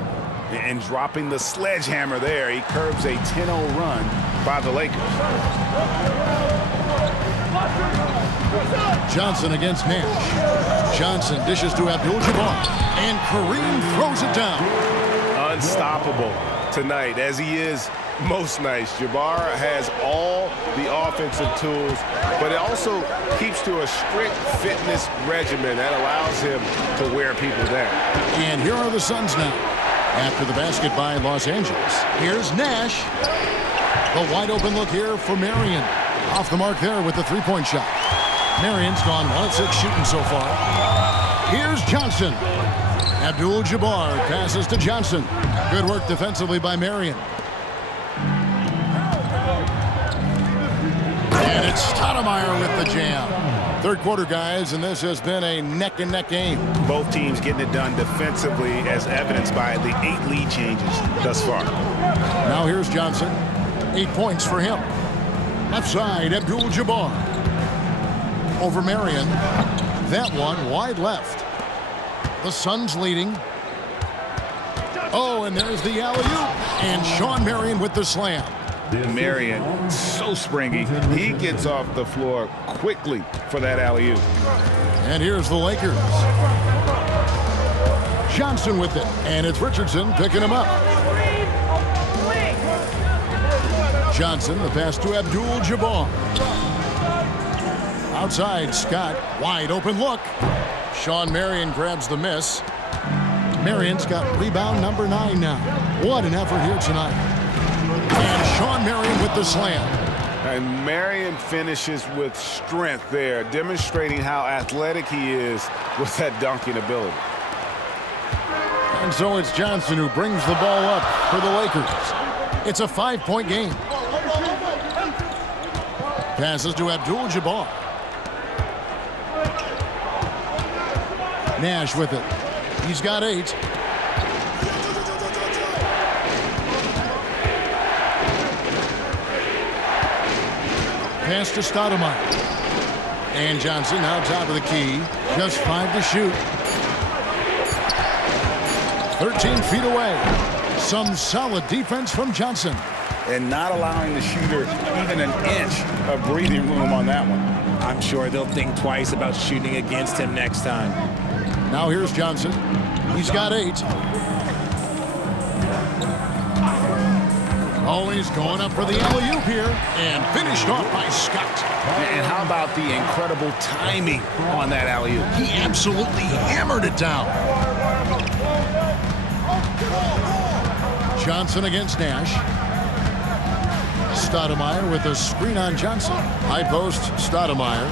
And dropping the sledgehammer there, he curbs a 10-0 run by the Lakers. Johnson against Nash. Johnson dishes to Abdul-Jabbar, and Kareem throws it down. Unstoppable tonight, as he is most nights. Jabbar has all the offensive tools, but it also keeps to a strict fitness regimen that allows him to wear people down. And here are the Suns now. After the basket by Los Angeles, here's Nash. The wide open look here for Marion. Off the mark there with the three-point shot. Marion's gone 1 of 6 shooting so far. Here's Johnson. Abdul-Jabbar passes to Johnson. Good work defensively by Marion. And it's Stoudemire with the jam. Third quarter, guys, and this has been a neck-and-neck game. Both teams getting it done defensively, as evidenced by the 8 lead changes thus far. Now here's Johnson. 8 points for him. Left side, Abdul-Jabbar. Over Marion. That one wide left. The Suns leading. Oh, and there's the alley-oop. And Shawn Marion with the slam. Marion, so springy. He gets off the floor quickly for that alley-oop. And here's the Lakers. Johnson with it. And it's Richardson picking him up. Johnson, the pass to Abdul-Jabbar. Outside, Scott. Wide open look. Shawn Marion grabs the miss. Marion's got rebound number 9 now. What an effort here tonight. And Shawn Marion with the slam. And Marion finishes with strength there, demonstrating how athletic he is with that dunking ability. And so it's Johnson who brings the ball up for the Lakers. It's a 5-point game. Passes to Abdul-Jabbar. Nash with it. He's got 8. Pass to Stoudemire. And Johnson now top of the key. Just 5 to shoot. 13 feet away. Some solid defense from Johnson. And not allowing the shooter even an inch of breathing room on that one. I'm sure they'll think twice about shooting against him next time. Now here's Johnson. He's got 8. Oh, he's going up for the alley-oop here. And finished off by Scott. And how about the incredible timing on that alley-oop? He absolutely hammered it down. Johnson against Nash. Stoudemire with a screen on Johnson. High post, Stoudemire.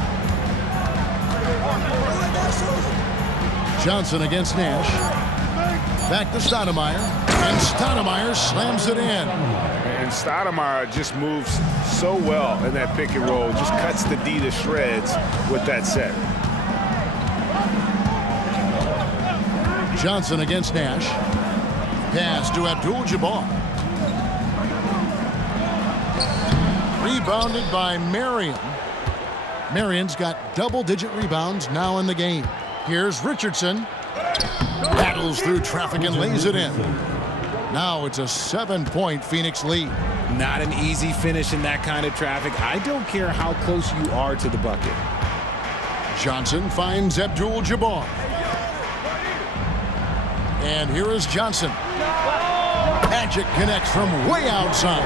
Johnson against Nash. Back to Stoudemire. And Stoudemire slams it in. And Stoudemire just moves so well in that pick and roll. Just cuts the D to shreds with that set. Johnson against Nash. Pass to Abdul-Jabbar. Rebounded by Marion. Marion's got double-digit rebounds now in the game. Here's Richardson. Battles through traffic and lays it in. Now it's a 7-point Phoenix lead. Not an easy finish in that kind of traffic. I don't care how close you are to the bucket. Johnson finds Abdul-Jabbar. And here is Johnson. Magic connects from way outside.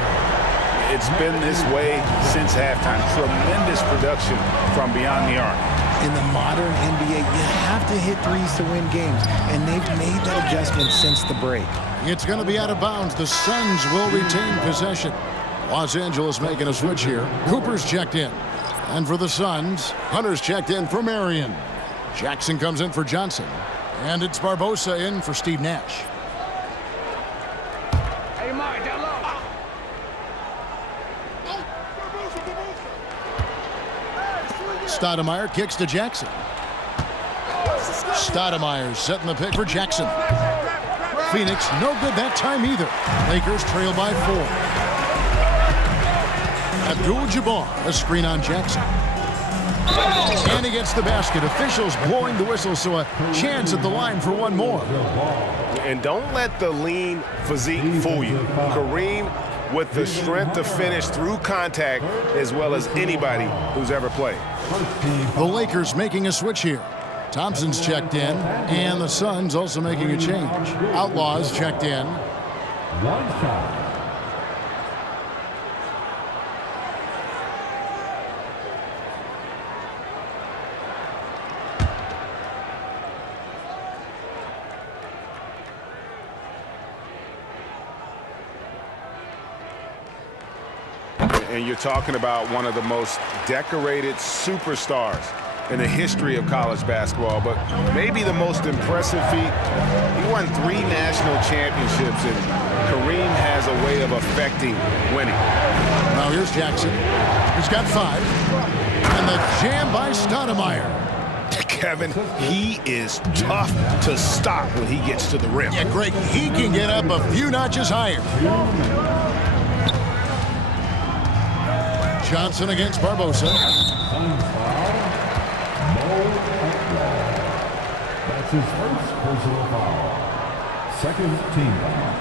It's been this way since halftime. Tremendous production from beyond the arc. In the modern NBA, you have to hit threes to win games, and they've made that adjustment since the break. It's going to be out of bounds. The Suns will retain possession. Los Angeles making a switch here. Cooper's checked in. And for the Suns, Hunter's checked in for Marion. Jackson comes in for Johnson. And it's Barbosa in for Steve Nash. Stoudemire kicks to Jackson. Stoudemire setting the pick for Jackson. Phoenix no good that time either. Lakers trail by 4. Abdul-Jabbar, a screen on Jackson. And he gets the basket. Officials blowing the whistle, so a chance at the line for one more. And don't let the lean physique fool you. Kareem with the strength to finish through contact as well as anybody who's ever played. The Lakers making a switch here. Thompson's checked in, and the Suns also making a change. Outlaws checked in. One shot. And you're talking about one of the most decorated superstars in the history of college basketball, but maybe the most impressive feat. He won 3 national championships, and Kareem has a way of affecting winning. Now here's Jackson. He's got 5. And the jam by Stoudemire. Kevin, he is tough to stop when he gets to the rim. Yeah, Greg, he can get up a few notches higher. Johnson against Barbosa. That's his first personal foul. Second team foul.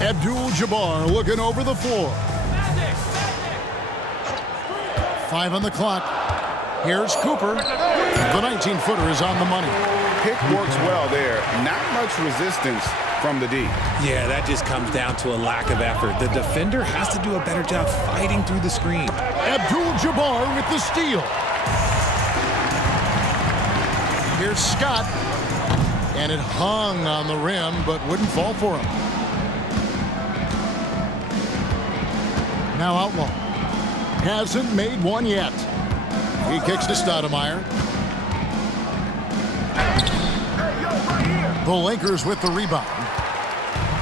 Abdul-Jabbar looking over the floor. 5 on the clock. Here's Cooper. The 19-footer is on the money. Pick works well there. Not much resistance from the D. Yeah, that just comes down to a lack of effort. The defender has to do a better job fighting through the screen. Abdul-Jabbar with the steal. Here's Scott. And it hung on the rim, but wouldn't fall for him. Now Outlaw. Hasn't made one yet. He kicks to Stoudemire. The Lakers with the rebound.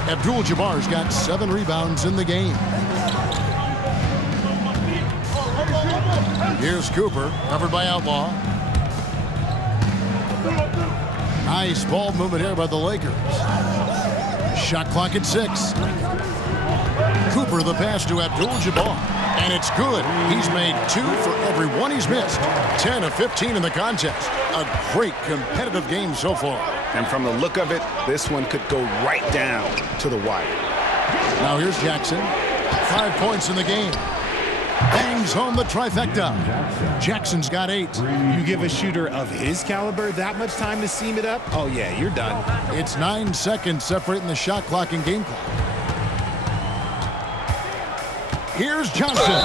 Abdul-Jabbar's got 7 rebounds in the game. Here's Cooper, covered by Outlaw. Nice ball movement here by the Lakers. Shot clock at 6. Cooper the pass to Abdul-Jabbar. And it's good. He's made 2 for every one he's missed. 10 of 15 in the contest. A great competitive game so far. And from the look of it, this one could go right down to the wire. Now here's Jackson. 5 points in the game. Bangs home the trifecta. Jackson's got 8. You give a shooter of his caliber that much time to seam it up? Oh, yeah, you're done. It's 9 seconds separating the shot clock and game clock. Here's Johnson,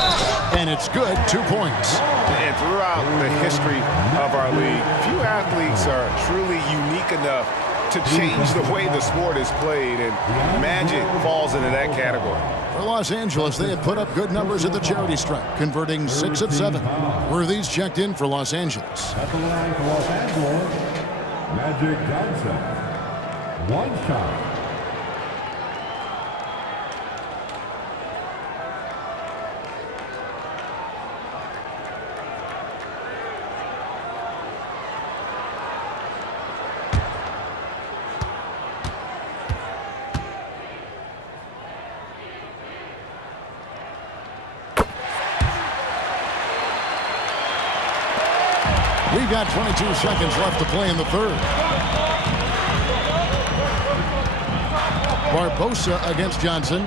and it's good, 2 points. And throughout the history of our league, few athletes are truly unique enough to change the way the sport is played, and Magic falls into that category. For Los Angeles, they have put up good numbers at the charity stripe, converting 6 of 7. Worthy's checked in for Los Angeles. At the line for Los Angeles, Magic Johnson. 1 shot. We've got 22 seconds left to play in the third. Barbosa against Johnson.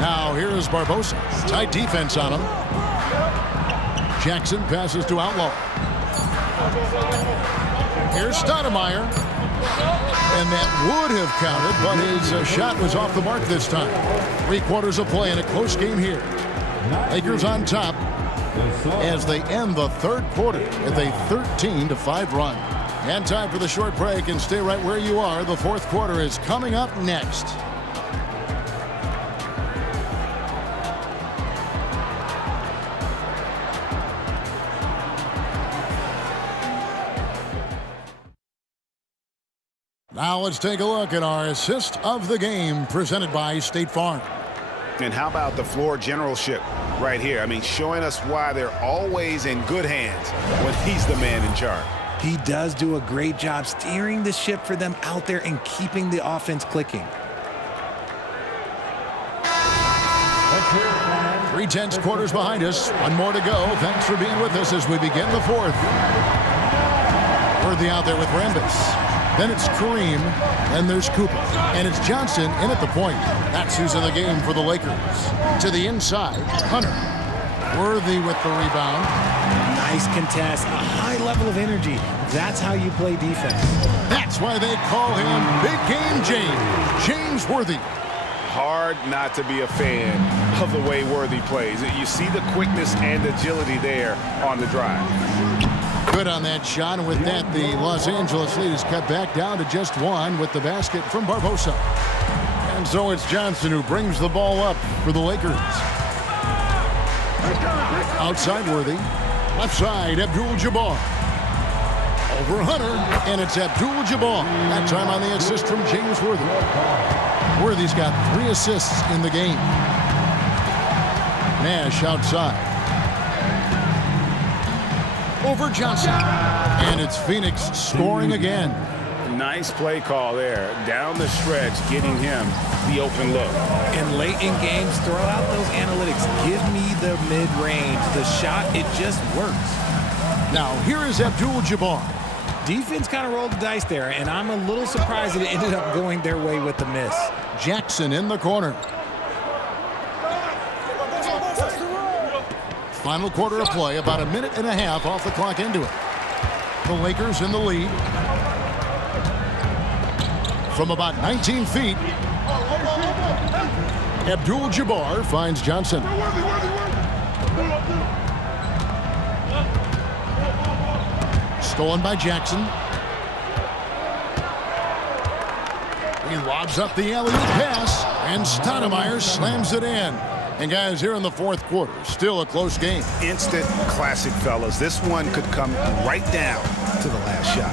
Now here's Barbosa. Tight defense on him. Jackson passes to Outlaw. Here's Stoudemire. And that would have counted, but his shot was off the mark this time. 3 quarters of play in a close game here. Lakers on top as they end the third quarter with a 13-5 run. And time for the short break, and stay right where you are. The fourth quarter is coming up next. Now let's take a look at our assist of the game presented by State Farm. And how about the floor generalship? right here. I mean, showing us why they're always in good hands when he's the man in charge. He does do a great job steering the ship for them out there and keeping the offense clicking. 3/10 quarters behind us. One more to go. Thanks for being with us as we begin the fourth. Worthy out there with Rambis. Then it's Kareem. Then there's Cooper. And it's Johnson in at the point. That's who's in the game for the Lakers. To the inside, Hunter. Worthy with the rebound. Nice contest. A high level of energy. That's how you play defense. That's why they call him Big Game James. James Worthy. Hard not to be a fan of the way Worthy plays. You see the quickness and agility there on the drive. Good on that shot, and with that, the Los Angeles lead is cut back down to just one with the basket from Barbosa. And so it's Johnson who brings the ball up for the Lakers. Outside Worthy. Left side, Abdul-Jabbar. Over Hunter, and it's Abdul-Jabbar. That time on the assist from James Worthy. Worthy's got 3 assists in the game. Nash outside. Over Johnson. And it's Phoenix scoring again. Nice play call there. Down the stretch, getting him the open look. And late in games, throw out those analytics. Give me the mid-range. The shot, it just works. Now, here is Abdul-Jabbar. Defense kind of rolled the dice there, and I'm a little surprised that it ended up going their way with the miss. Jackson in the corner. Final quarter of play, about a minute and a half off the clock into it. The Lakers in the lead. From about 19 feet, Abdul-Jabbar finds Johnson. Stolen by Jackson. He lobs up the alley-oop pass, and Stoudemire slams it in. And guys, here in the fourth quarter, still a close game. Instant classic, fellas. This one could come right down to the last shot.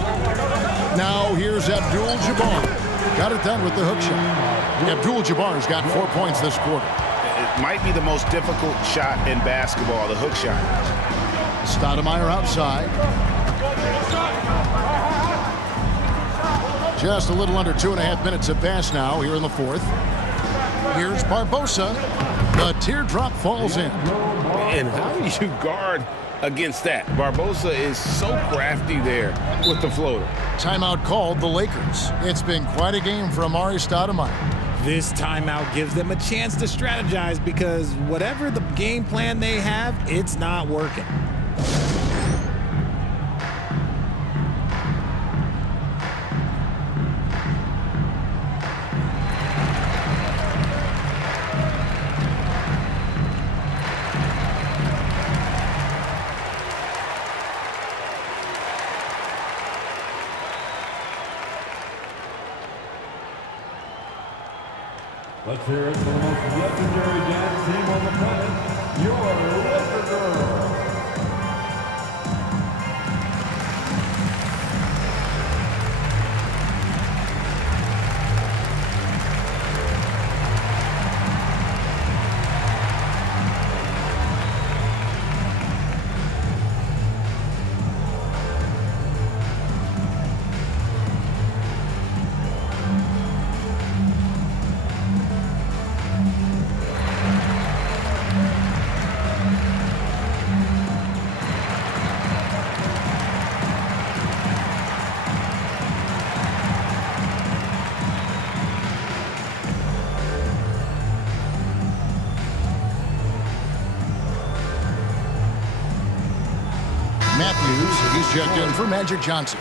Now here's Abdul-Jabbar. Got it done with the hook shot. Abdul-Jabbar's got 4 points this quarter. It might be the most difficult shot in basketball, the hook shot. Stoudemire outside. Just a little under 2.5 minutes have passed now here in the fourth. Here's Barbosa. The teardrop falls in. And how do you guard against that? Barbosa is so crafty there with the floater. Timeout called the Lakers. It's been quite a game for Amar'e Stoudemire. This timeout gives them a chance to strategize because whatever the game plan they have, it's not working. Let's hear it for the most legendary dance team on the planet, your Laker Girls. Matthews, he's checked in for Magic Johnson.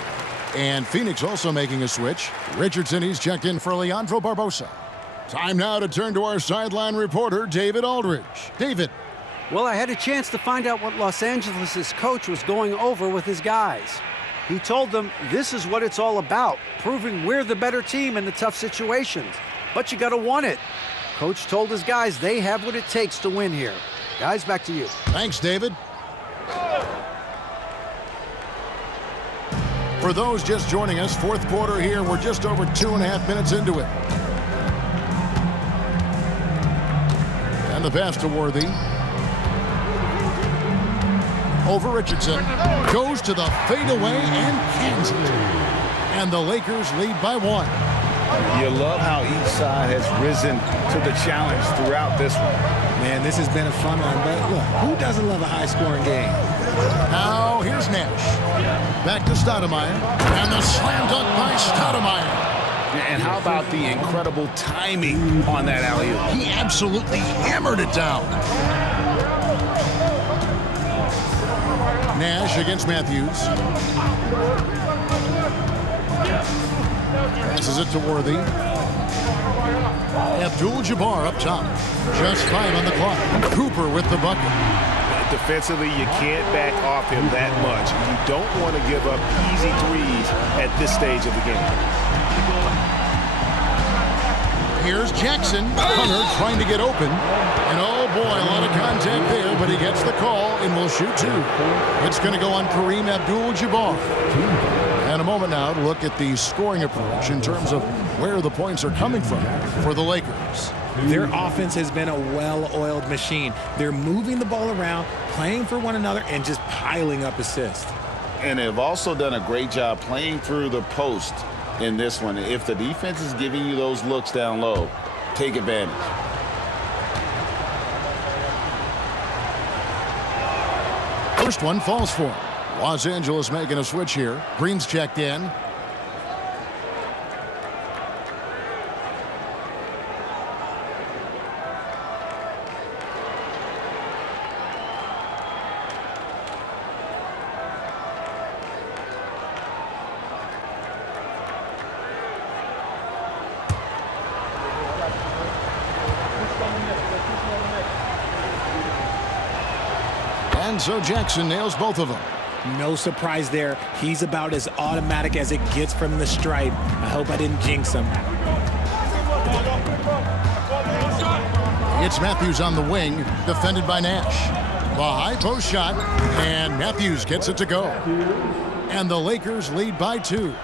And Phoenix also making a switch. Richardson, he's checked in for Leandro Barbosa. Time now to turn to our sideline reporter, David Aldridge. David. Well, I had a chance to find out what Los Angeles' coach was going over with his guys. He told them this is what it's all about, proving we're the better team in the tough situations. But you got to want it. Coach told his guys they have what it takes to win here. Guys, back to you. Thanks, David. For those just joining us, fourth quarter here, we're just over 2.5 minutes into it. And the pass to Worthy. over Richardson. Goes to the fadeaway and cans it. And the Lakers lead by 1. You love how each side has risen to the challenge throughout this one. Man, this has been a fun one, but look, who doesn't love a high-scoring game? Now here's Nash. Back to Stoudemire. And the slam dunk by Stoudemire. And how about the incredible timing on that alley-oop? He absolutely hammered it down. Nash against Matthews. Passes it to Worthy. Abdul-Jabbar up top. Just 5 on the clock. Cooper with the bucket. Defensively, you can't back off him that much. You don't want to give up easy threes at this stage of the game. Here's Jackson. Hunter trying to get open. And oh boy, a lot of contact there, but he gets the call and will shoot 2. It's going to go on Kareem Abdul-Jabbar. And a moment now to look at the scoring approach in terms of where the points are coming from for the Lakers. Their offense has been a well-oiled machine. They're moving the ball around, playing for one another, and just piling up assists. And they've also done a great job playing through the post in this one. If the defense is giving you those looks down low, take advantage. First one falls for him. Los Angeles making a switch here. Green's checked in. And so Jackson nails both of them. No surprise there. He's about as automatic as it gets from the stripe. I hope I didn't jinx him. It's Matthews on the wing, defended by Nash. The high post shot, and Matthews gets it to go. And the Lakers lead by 2.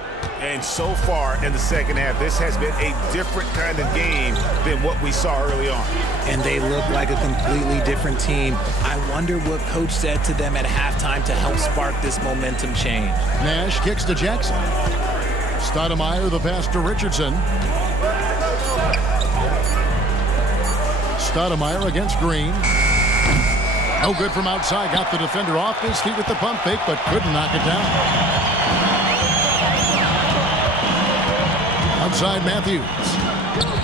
And so far in the second half, this has been a different kind of game than what we saw early on. And they look like a completely different team. I wonder what coach said to them at halftime to help spark this momentum change. Nash kicks to Jackson. Stoudemire the pass to Richardson. Stoudemire against Green. No good from outside. Got the defender off his feet with the pump fake, but couldn't knock it down. Outside Matthews.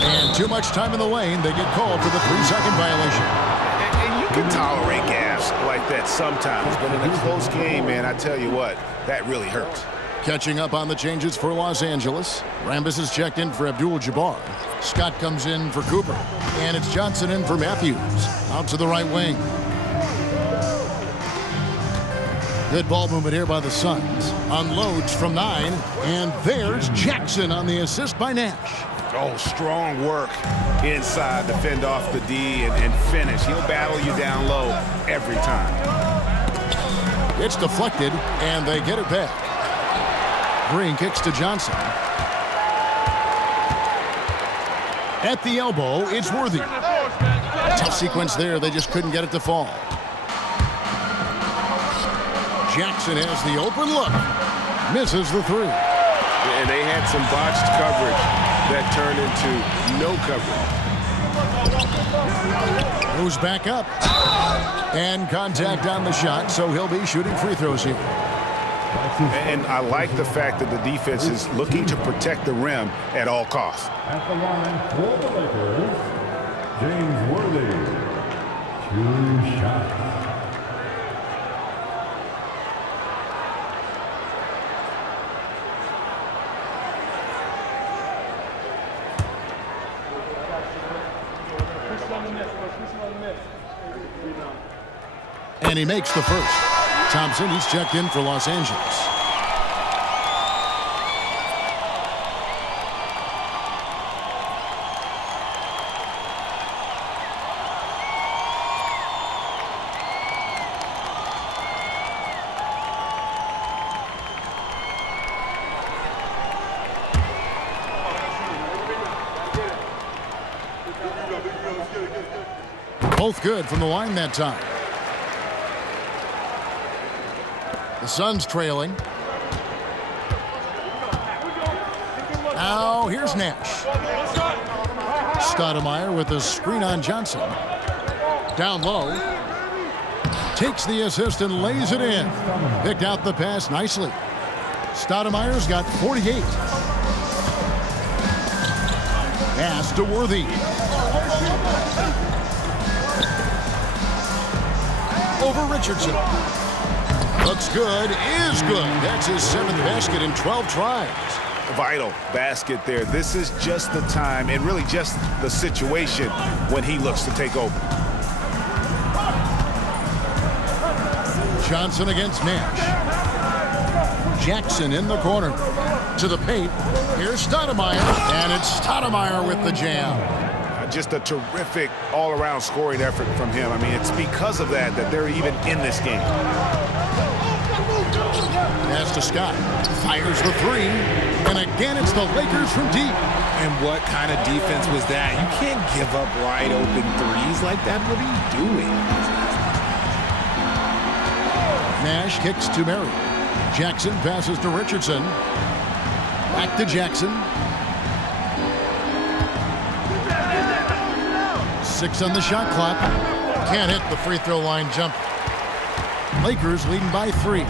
And too much time in the lane. They get called for the 3-second violation. And you can tolerate gas like that sometimes, but in a close game, man, I tell you what, that really hurts. Catching up on the changes for Los Angeles. Rambis is checked in for Abdul-Jabbar. Scott comes in for Cooper. And it's Johnson in for Matthews. Out to the right wing. Good ball movement here by the Suns. Unloads from 9. And there's Jackson on the assist by Nash. Oh, strong work inside to fend off the D and finish. He'll battle you down low every time. It's deflected, and they get it back. Green kicks to Johnson. At the elbow, it's Worthy. Tough sequence there. They just couldn't get it to fall. Jackson has the open look. Misses the 3. And they had some botched coverage that turned into no coverage. Moves back up. And contact on the shot, so he'll be shooting free throws here. And I like the fact that the defense is looking to protect the rim at all costs. At the line for the Lakers, James Worthy. 2 shots. And he makes the first. Thompson, he's checked in for Los Angeles. Both good from the line that time. The Suns trailing. Now here's Nash. Stoudemire with a screen on Johnson. Down low. Takes the assist and lays it in. Picked out the pass nicely. Stoudemire's got 48. Pass to Worthy. Over Richardson. Looks good, is good. That's his 7th basket in 12 tries. Vital basket there. This is just the time and really just the situation when he looks to take over. Johnson against Nash. Jackson in the corner. To the paint. Here's Stoudemire. And it's Stoudemire with the jam. Just a terrific all-around scoring effort from him. I mean, it's because of that they're even in this game. Pass to Scott. Fires the 3. And again, it's the Lakers from deep. And what kind of defense was that? You can't give up wide open threes like that. What are you doing? Nash kicks to Murray. Jackson passes to Richardson. Back to Jackson. 6 on the shot clock. Can't hit the free throw line jump. Lakers leading by 3.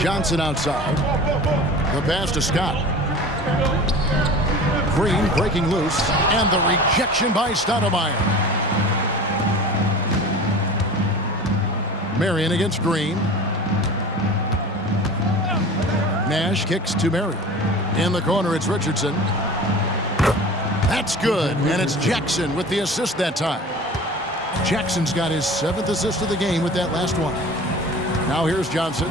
Johnson outside. The pass to Scott. Green breaking loose. And the rejection by Stoudemire. Marion against Green. Nash kicks to Marion. In the corner, it's Richardson. That's good, and it's Jackson with the assist that time. Jackson's got his 7th assist of the game with that last one. Now here's Johnson.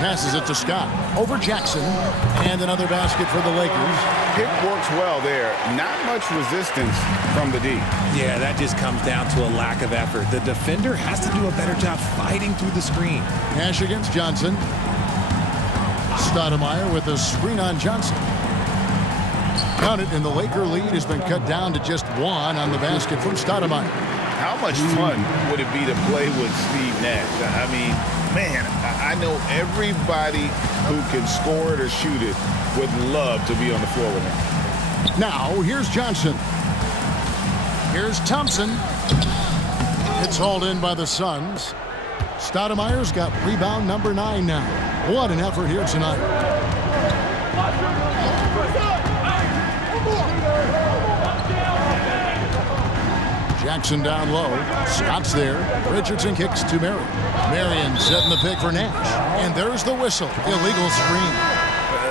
Passes it to Scott. Over Jackson. And another basket for the Lakers. Pick works well there. Not much resistance from the D. Yeah, that just comes down to a lack of effort. The defender has to do a better job fighting through the screen. Nash against Johnson. Stoudemire with a screen on Johnson. Count it, and the Laker lead has been cut down to just 1 on the basket from Stoudemire. How much fun would it be to play with Steve Nash? I mean, man, I know everybody who can score it or shoot it would love to be on the floor with him. Now, here's Johnson. Here's Thompson. It's hauled in by the Suns. Stoudemire's got rebound number 9 now. What an effort here tonight. Jackson down low. Scott's there. Richardson kicks to Marion. Marion setting the pick for Nash. And there's the whistle. Illegal screen.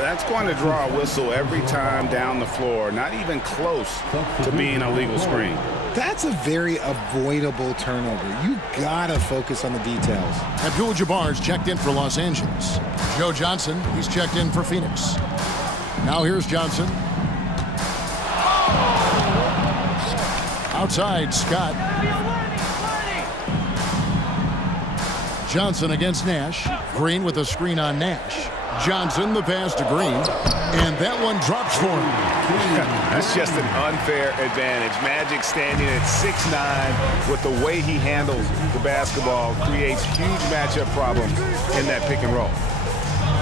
That's going to draw a whistle every time down the floor. Not even close to being a legal screen. That's a very avoidable turnover. You gotta focus on the details. Abdul-Jabbar's checked in for Los Angeles. Joe Johnson, he's checked in for Phoenix. Now here's Johnson. Outside, Scott. Johnson against Nash. Green with a screen on Nash. Johnson, the pass to Green. And that one drops for him. That's just an unfair advantage. Magic standing at 6'9", with the way he handles the basketball, creates huge matchup problems in that pick and roll.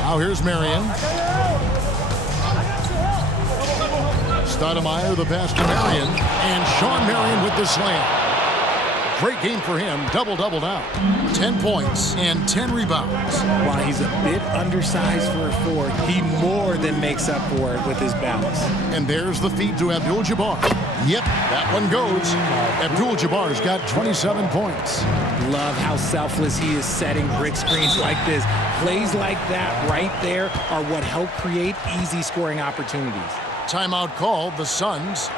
Now here's Marion. Stoudemire, the pass to Marion. And Sean Marion with the slam. Great game for him. Double-double now. 10 points and 10 rebounds. While he's a bit undersized for a 4, he more than makes up for it with his bounce. And there's the feed to Abdul-Jabbar. Yep, that one goes. Abdul-Jabbar's got 27 points. Love how selfless he is setting brick screens like this. Plays like that right there are what help create easy scoring opportunities. Timeout called, the Suns.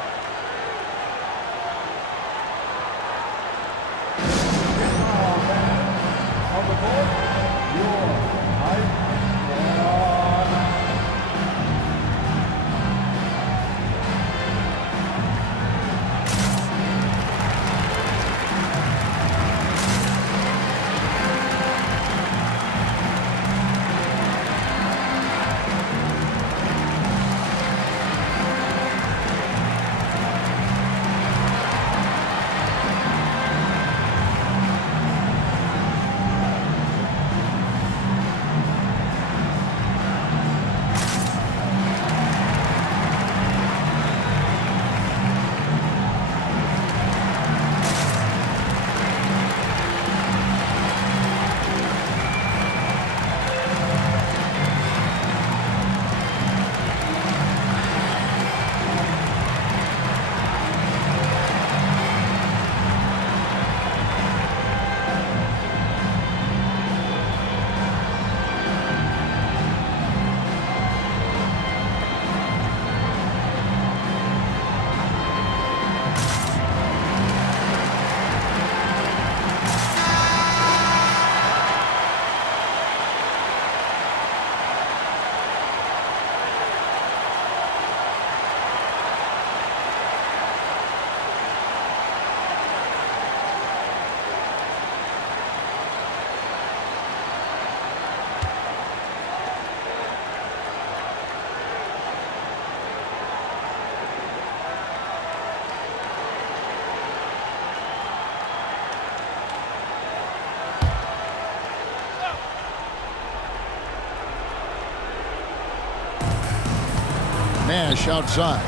Nash outside.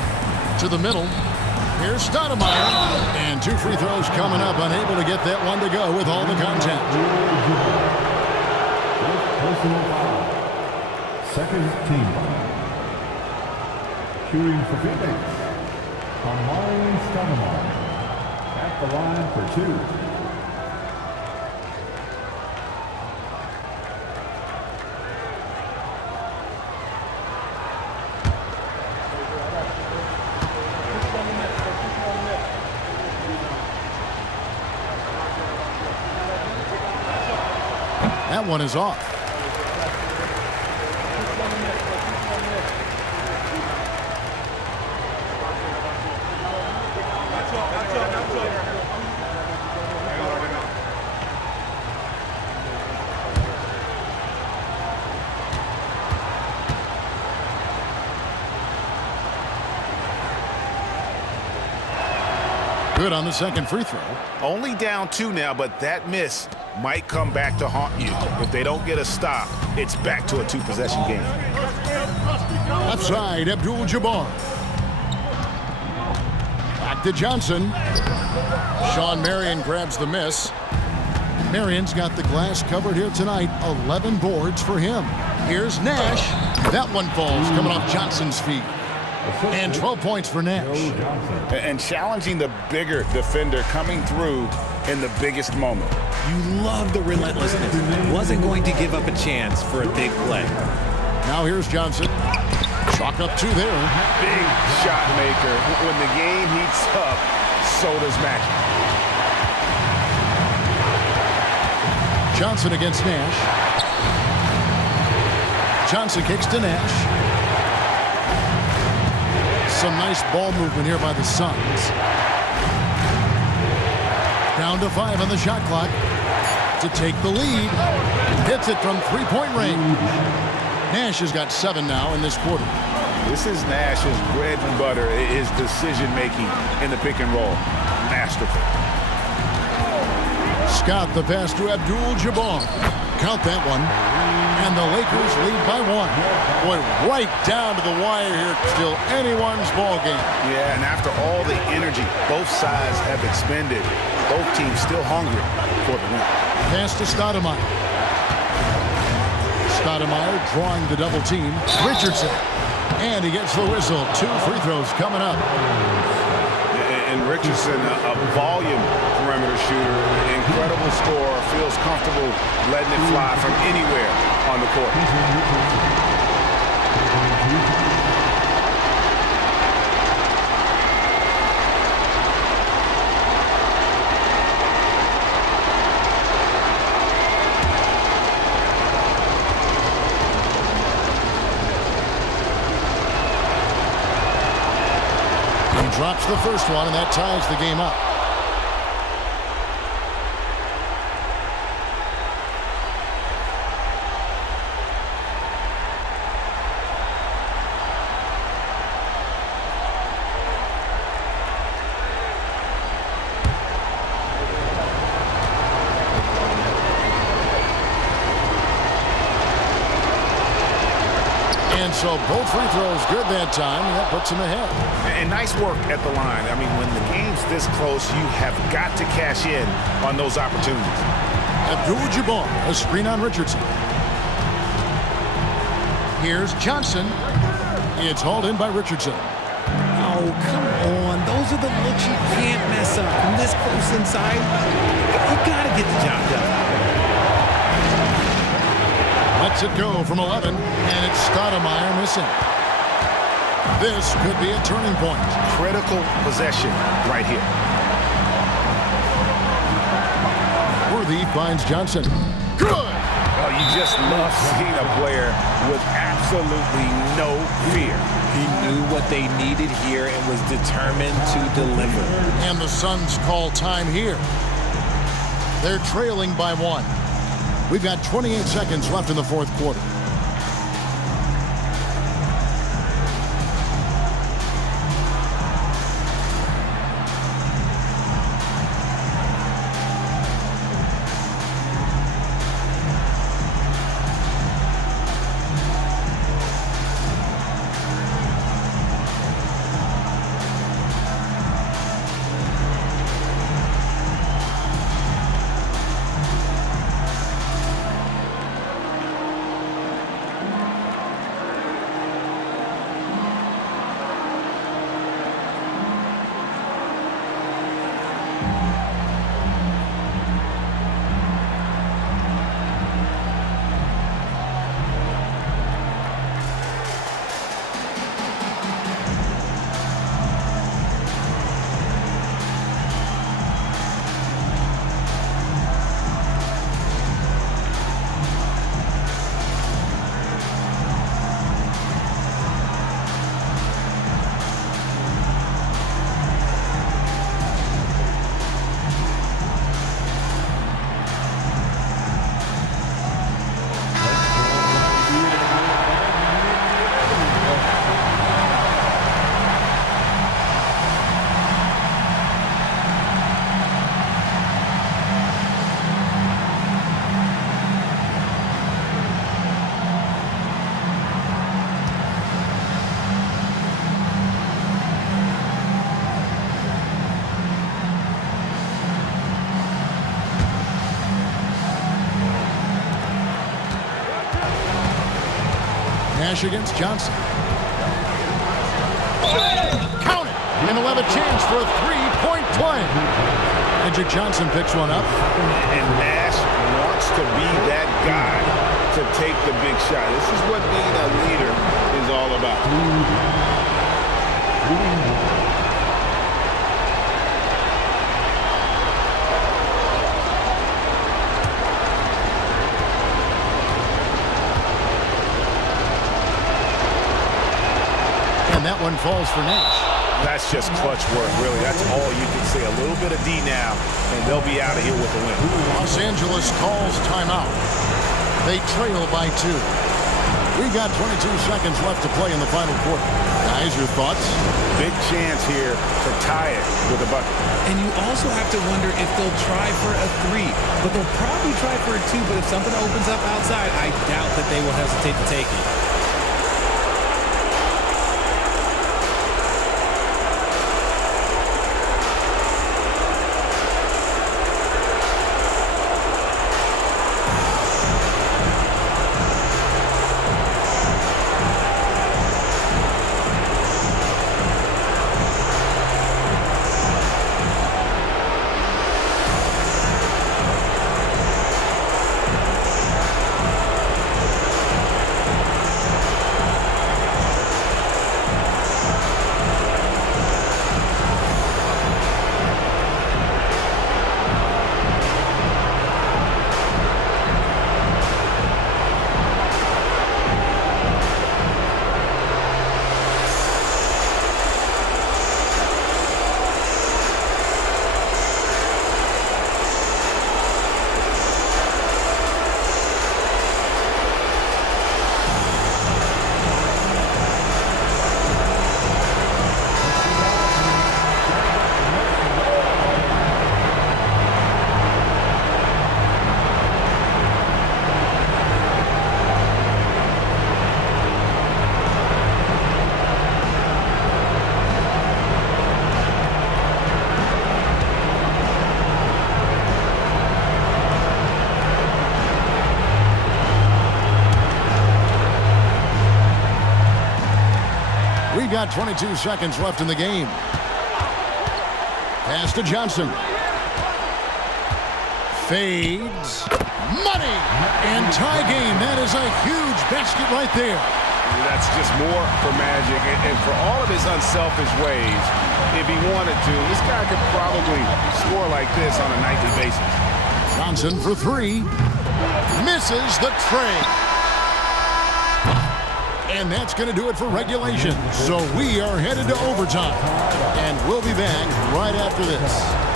To the middle. Here's Stoudemire. And 2 free throws coming up. Unable to get that one to go with all the contact. Personal foul. Second team foul. Shooting for Phoenix, Amari Stoudemire at the line for 2. That one is off. Good on the second free throw. Only down 2 now, but that miss might come back to haunt you. If they don't get a stop, it's back to a 2-possession game. Left side, Abdul-Jabbar. Back to Johnson. Shawn Marion grabs the miss. Marion's got the glass covered here tonight. 11 boards for him. Here's Nash. That one falls, coming off Johnson's feet. And 12 points for Nash. And challenging the bigger defender coming through in the biggest moment. You love the relentlessness. Wasn't going to give up a chance for a big play. Now here's Johnson. Chalk up 2 there. Big shot maker. When the game heats up, so does magic. Johnson against Nash. Johnson kicks to Nash. Some nice ball movement here by the Suns. Down to 5 on the shot clock to take the lead. Hits it from 3-point range. Nash has got 7 now in this quarter. This is Nash's bread and butter, his decision making in the pick and roll. Masterful. Scott the pass to Abdul-Jabbar. Count that one. And the Lakers lead by 1. Boy, right down to the wire here. Still anyone's ball game. Yeah, and after all the energy both sides have expended, both teams still hungry for the win. Pass to Stoudemire. Stoudemire drawing the double team. Richardson. And he gets the whistle. 2 free throws coming up. And Richardson, a volume perimeter shooter, incredible scorer, feels comfortable letting it fly from anywhere on the court. He drops the first one, and that ties the game up. And so both free throws good that time, and that puts him ahead. And nice work at the line. I mean, when the game's this close, you have got to cash in on those opportunities. Abdul-Jabbar, a screen on Richardson. Here's Johnson. It's hauled in by Richardson. Oh, come on. Those are the looks you can't mess up. From this close inside, you got to get the job done. Lets it go from 11, and it's Stoudemire missing. This could be a turning point. Critical possession right here. Worthy finds Johnson. Good! Oh, you just love seeing a player with absolutely no fear. He knew what they needed here and was determined to deliver. And the Suns call time here. They're trailing by 1. We've got 28 seconds left in the fourth quarter. Nash against Johnson. Count it! And they'll have a chance for a three-point play. Magic Johnson picks one up. And Nash wants to be that guy to take the big shot. This is what being a leader is all about. And that one falls for Nash. That's just clutch work, really. That's all you can say. A little bit of D now, and they'll be out of here with a win. Los Angeles calls timeout. They trail by 2. We've got 22 seconds left to play in the final quarter. Guys, your thoughts? Big chance here to tie it with a bucket. And you also have to wonder if they'll try for a 3. But they'll probably try for a 2. But if something opens up outside, I doubt that they will hesitate to take it. We've got 22 seconds left in the game. Pass to Johnson. Fades. Money! And tie game. That is a huge basket right there. That's just more for Magic. And for all of his unselfish ways, if he wanted to, this guy could probably score like this on a nightly basis. Johnson for 3. Misses the tray. And that's going to do it for regulation. So we are headed to overtime. And we'll be back right after this.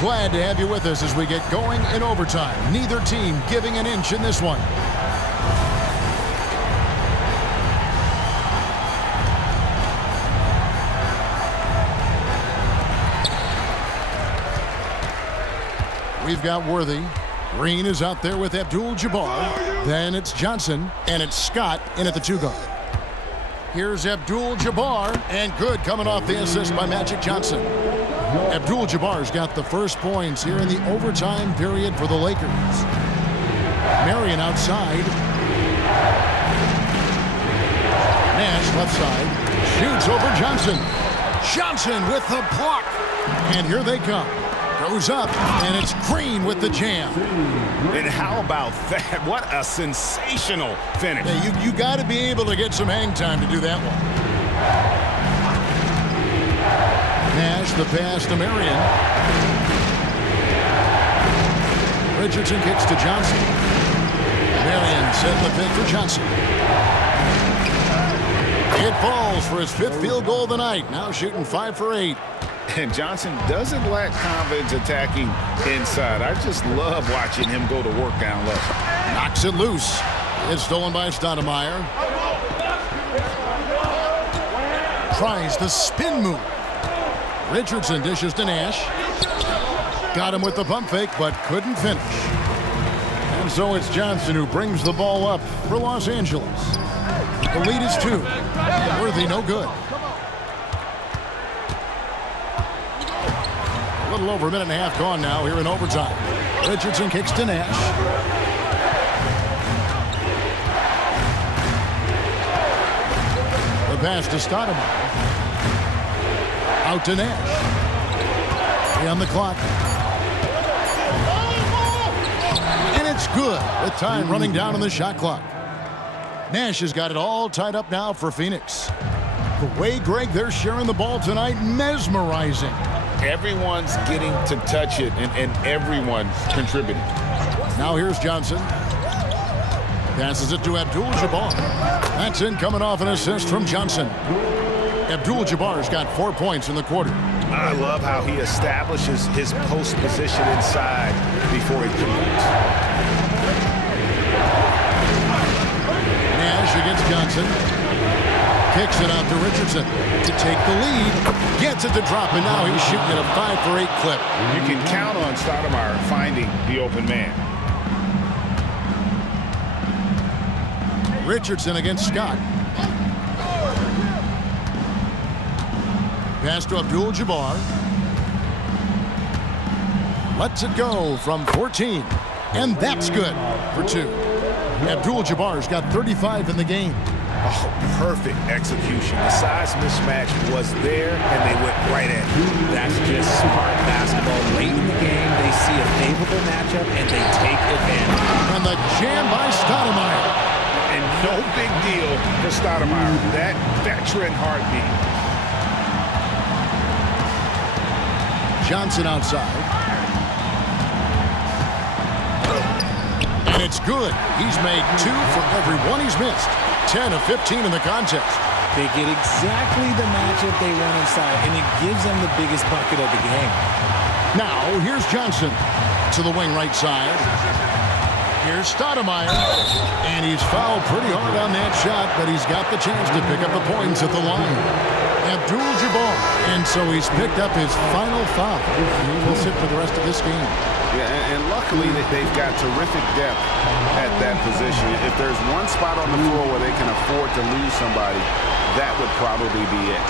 Glad to have you with us as we get going in overtime. Neither team giving an inch in this one. We've got Worthy. Green is out there with Abdul-Jabbar. Then it's Johnson, and it's Scott in at the 2 guard. Here's Abdul-Jabbar, and good coming off the assist by Magic Johnson. Abdul-Jabbar's got the first points here in the overtime period for the Lakers. Marion outside. Nash left side. Shoots over Johnson. Johnson with the block. And here they come. Goes up, and it's Green with the jam. And how about that? What a sensational finish. Yeah, you got to be able to get some hang time to do that one. Nash, the pass to Marion. Richardson kicks to Johnson. Marion setting the pick for Johnson. It falls for his 5th field goal of the night. Now shooting 5 for 8. And Johnson doesn't lack confidence attacking inside. I just love watching him go to work down low. Knocks it loose. It's stolen by Stoudemire. Tries the spin move. Richardson dishes to Nash. Got him with the pump fake, but couldn't finish. And so it's Johnson who brings the ball up for Los Angeles. The lead is 2. Worthy no good. A little over a minute and a half gone now here in overtime. Richardson kicks to Nash. The pass to Stoudemire. Out to Nash. 3 on the clock. And it's good with time running down on the shot clock. Nash has got it all tied up now for Phoenix. The way, Greg, they're sharing the ball tonight, mesmerizing. Everyone's getting to touch it, and everyone's contributing. Now here's Johnson. Passes it to Abdul-Jabbar. That's in, coming off an assist from Johnson. Abdul-Jabbar's got 4 points in the quarter. I love how he establishes his post position inside before he converts. Nash against Johnson. Kicks it out to Richardson to take the lead. Gets it to drop, and now he's shooting at a 5 for 8 clip. You can count on Stoudemire finding the open man. Richardson against Scott. Pass to Abdul-Jabbar. Lets it go from 14. And that's good for 2. Abdul-Jabbar's got 35 in the game. Oh, perfect execution. The size mismatch was there, and they went right at it. That's just smart basketball. Late in the game, they see a favorable matchup, and they take advantage. And the jam by Stoudemire. And no big deal for Stoudemire. That veteran heartbeat. Johnson outside. And it's good. He's made 2 for every one he's missed. 10 of 15 in the contest. They get exactly the matchup they want inside, and it gives them the biggest bucket of the game. Now, here's Johnson to the wing right side. Here's Stoudemire. And he's fouled pretty hard on that shot, but he's got the chance to pick up the points at the line. Abdul-Jabbar. And so he's picked up his final foul. He will sit for the rest of this game. Yeah, and luckily they've got terrific depth at that position. If there's one spot on the floor where they can afford to lose somebody, that would probably be it.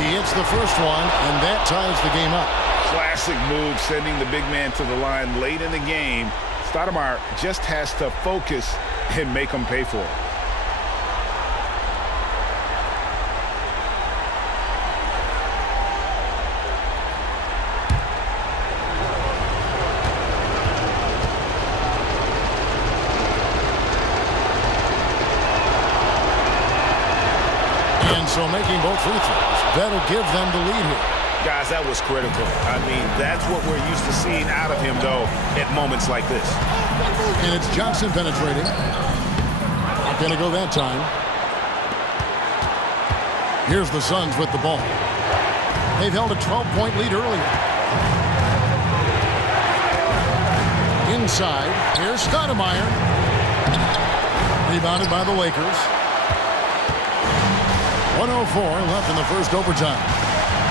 He hits the first one, and that ties the game up. Classic move, sending the big man to the line late in the game. Stoudemire just has to focus and make them pay for it. And so making both free throws, that'll give them the lead here. Guys, that was critical. I mean, that's what we're used to seeing out of him, though, at moments like this. And it's Johnson penetrating. Not going to go that time. Here's the Suns with the ball. They've held a 12-point lead earlier. Inside, here's Stoudemire. Rebounded by the Lakers. 1:04 left in the first overtime.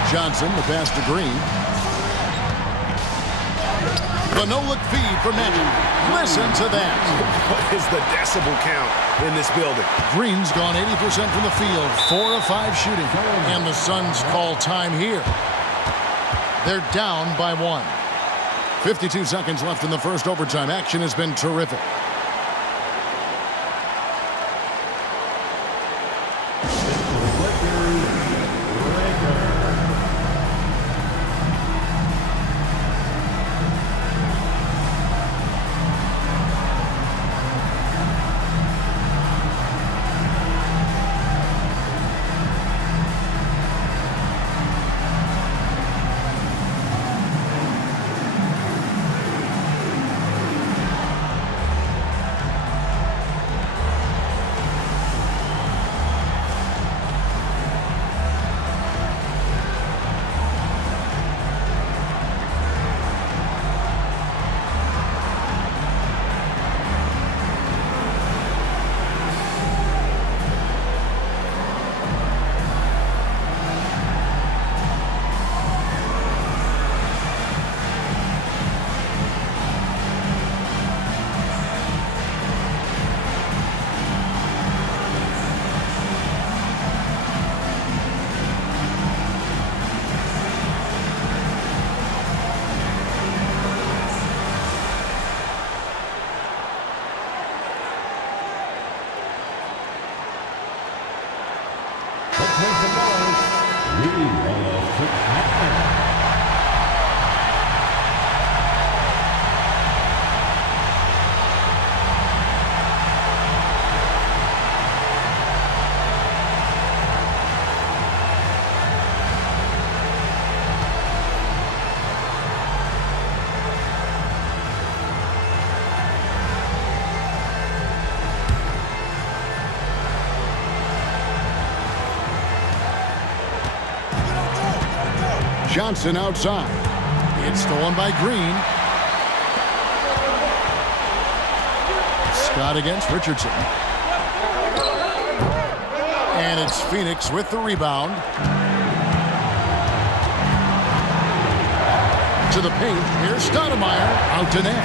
Johnson, the pass to Green. The no-look feed for Magic. Listen to that. What is the decibel count in this building? Green's gone 80% from the field, 4 of 5 shooting. And the Suns call time here. They're down by 1. 52 seconds left in the first overtime. Action has been terrific. Make the noise. We are 6-0. Johnson outside. It's stolen by Green. Scott against Richardson. And it's Phoenix with the rebound. To the paint. Here's Stoudemire. Out to net.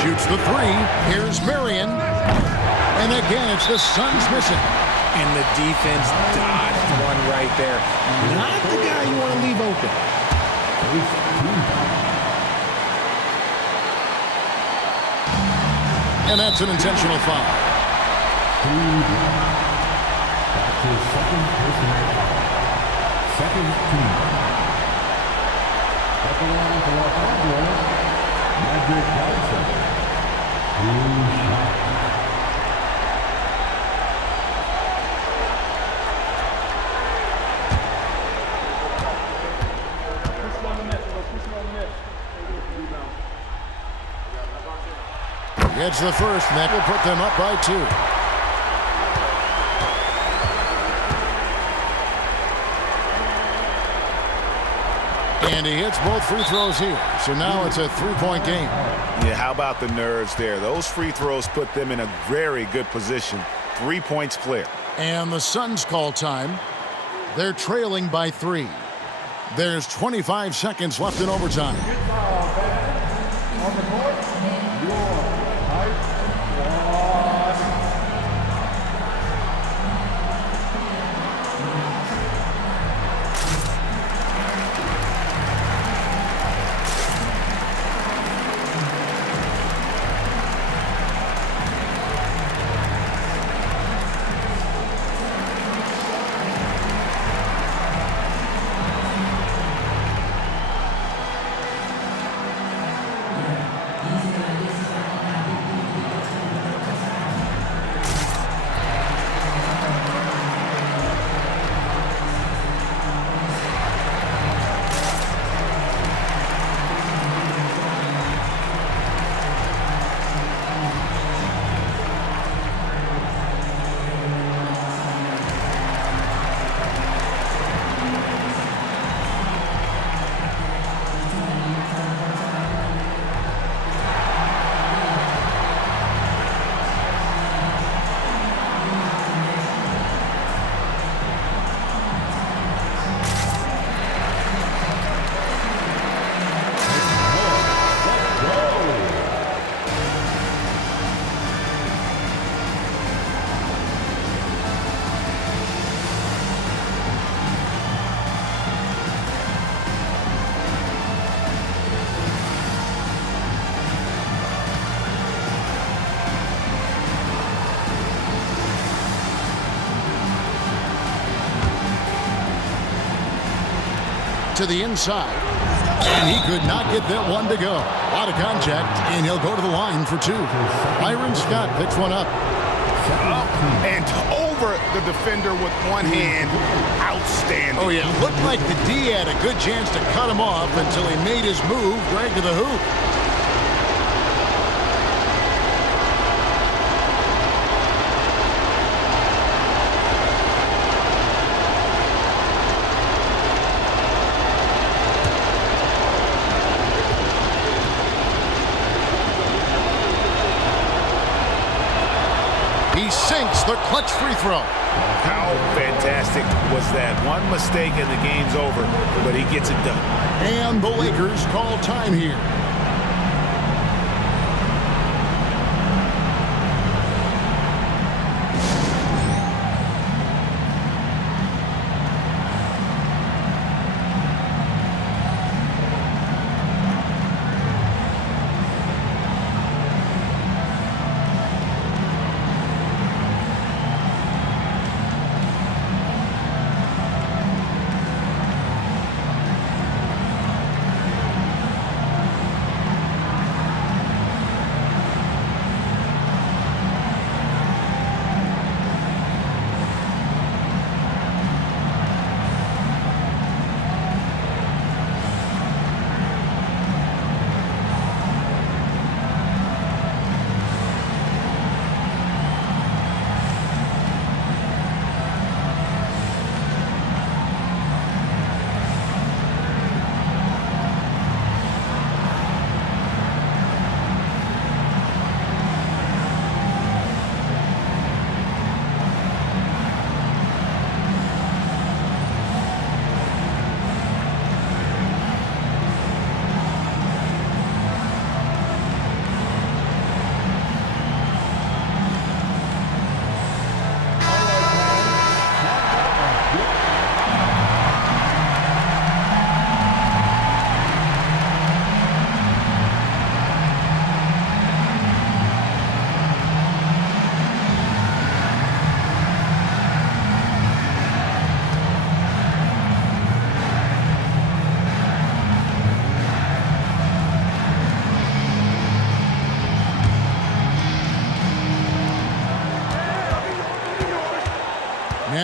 Shoots the three. Here's Marion. And again, it's the Suns missing. And the defense dodged one right there. Not the guy you want to leave open. And that's an intentional foul. That's his second personal foul. Second team. At the line for Los Angeles, Magic Johnson. 2 shots. Gets the first, and that will put them up by 2. And he hits both free throws here. So now it's a 3-point game. Yeah, how about the Nerds there? Those free throws put them in a very good position. 3 points clear. And the Suns call time. They're trailing by 3. There's 25 seconds left in overtime. On the court, your height to the inside. And he could not get that one to go. A lot of contact, and he'll go to the line for 2. Byron Scott picks one up. And over the defender with one hand. Outstanding. Oh, yeah. Looked like the D had a good chance to cut him off until he made his move right to the hoop. He sinks the clutch free throw. How fantastic was that? One mistake and the game's over, but he gets it done. And the Lakers call time here.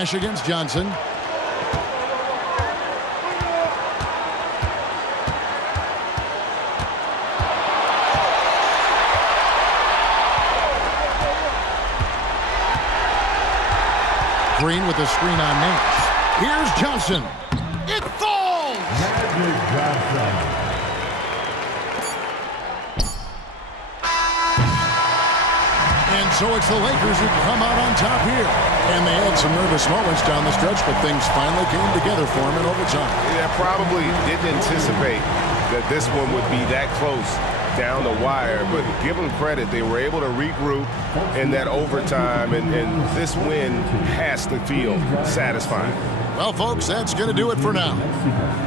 Nash against Johnson. Green with a screen on Nash. Here's Johnson. It falls! Magic Johnson. And so it's the Lakers who come out on top here. And they had some nervous moments down the stretch, but things finally came together for them in overtime. Yeah, probably didn't anticipate that this one would be that close down the wire, but give them credit. They were able to regroup in that overtime, and this win has to feel satisfying. Well, folks, that's going to do it for now.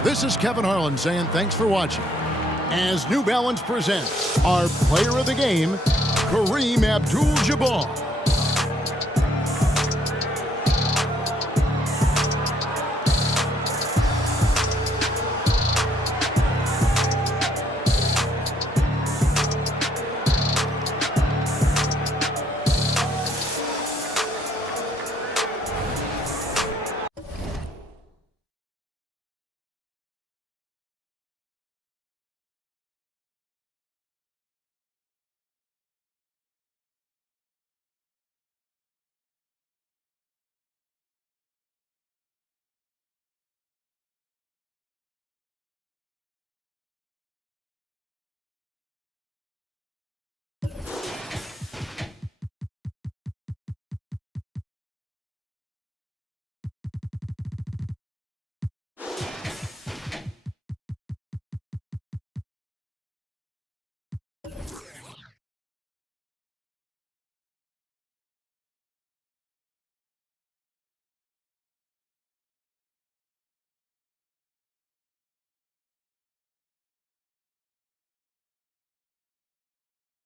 This is Kevin Harlan saying thanks for watching. As New Balance presents our player of the game, Kareem Abdul-Jabbar.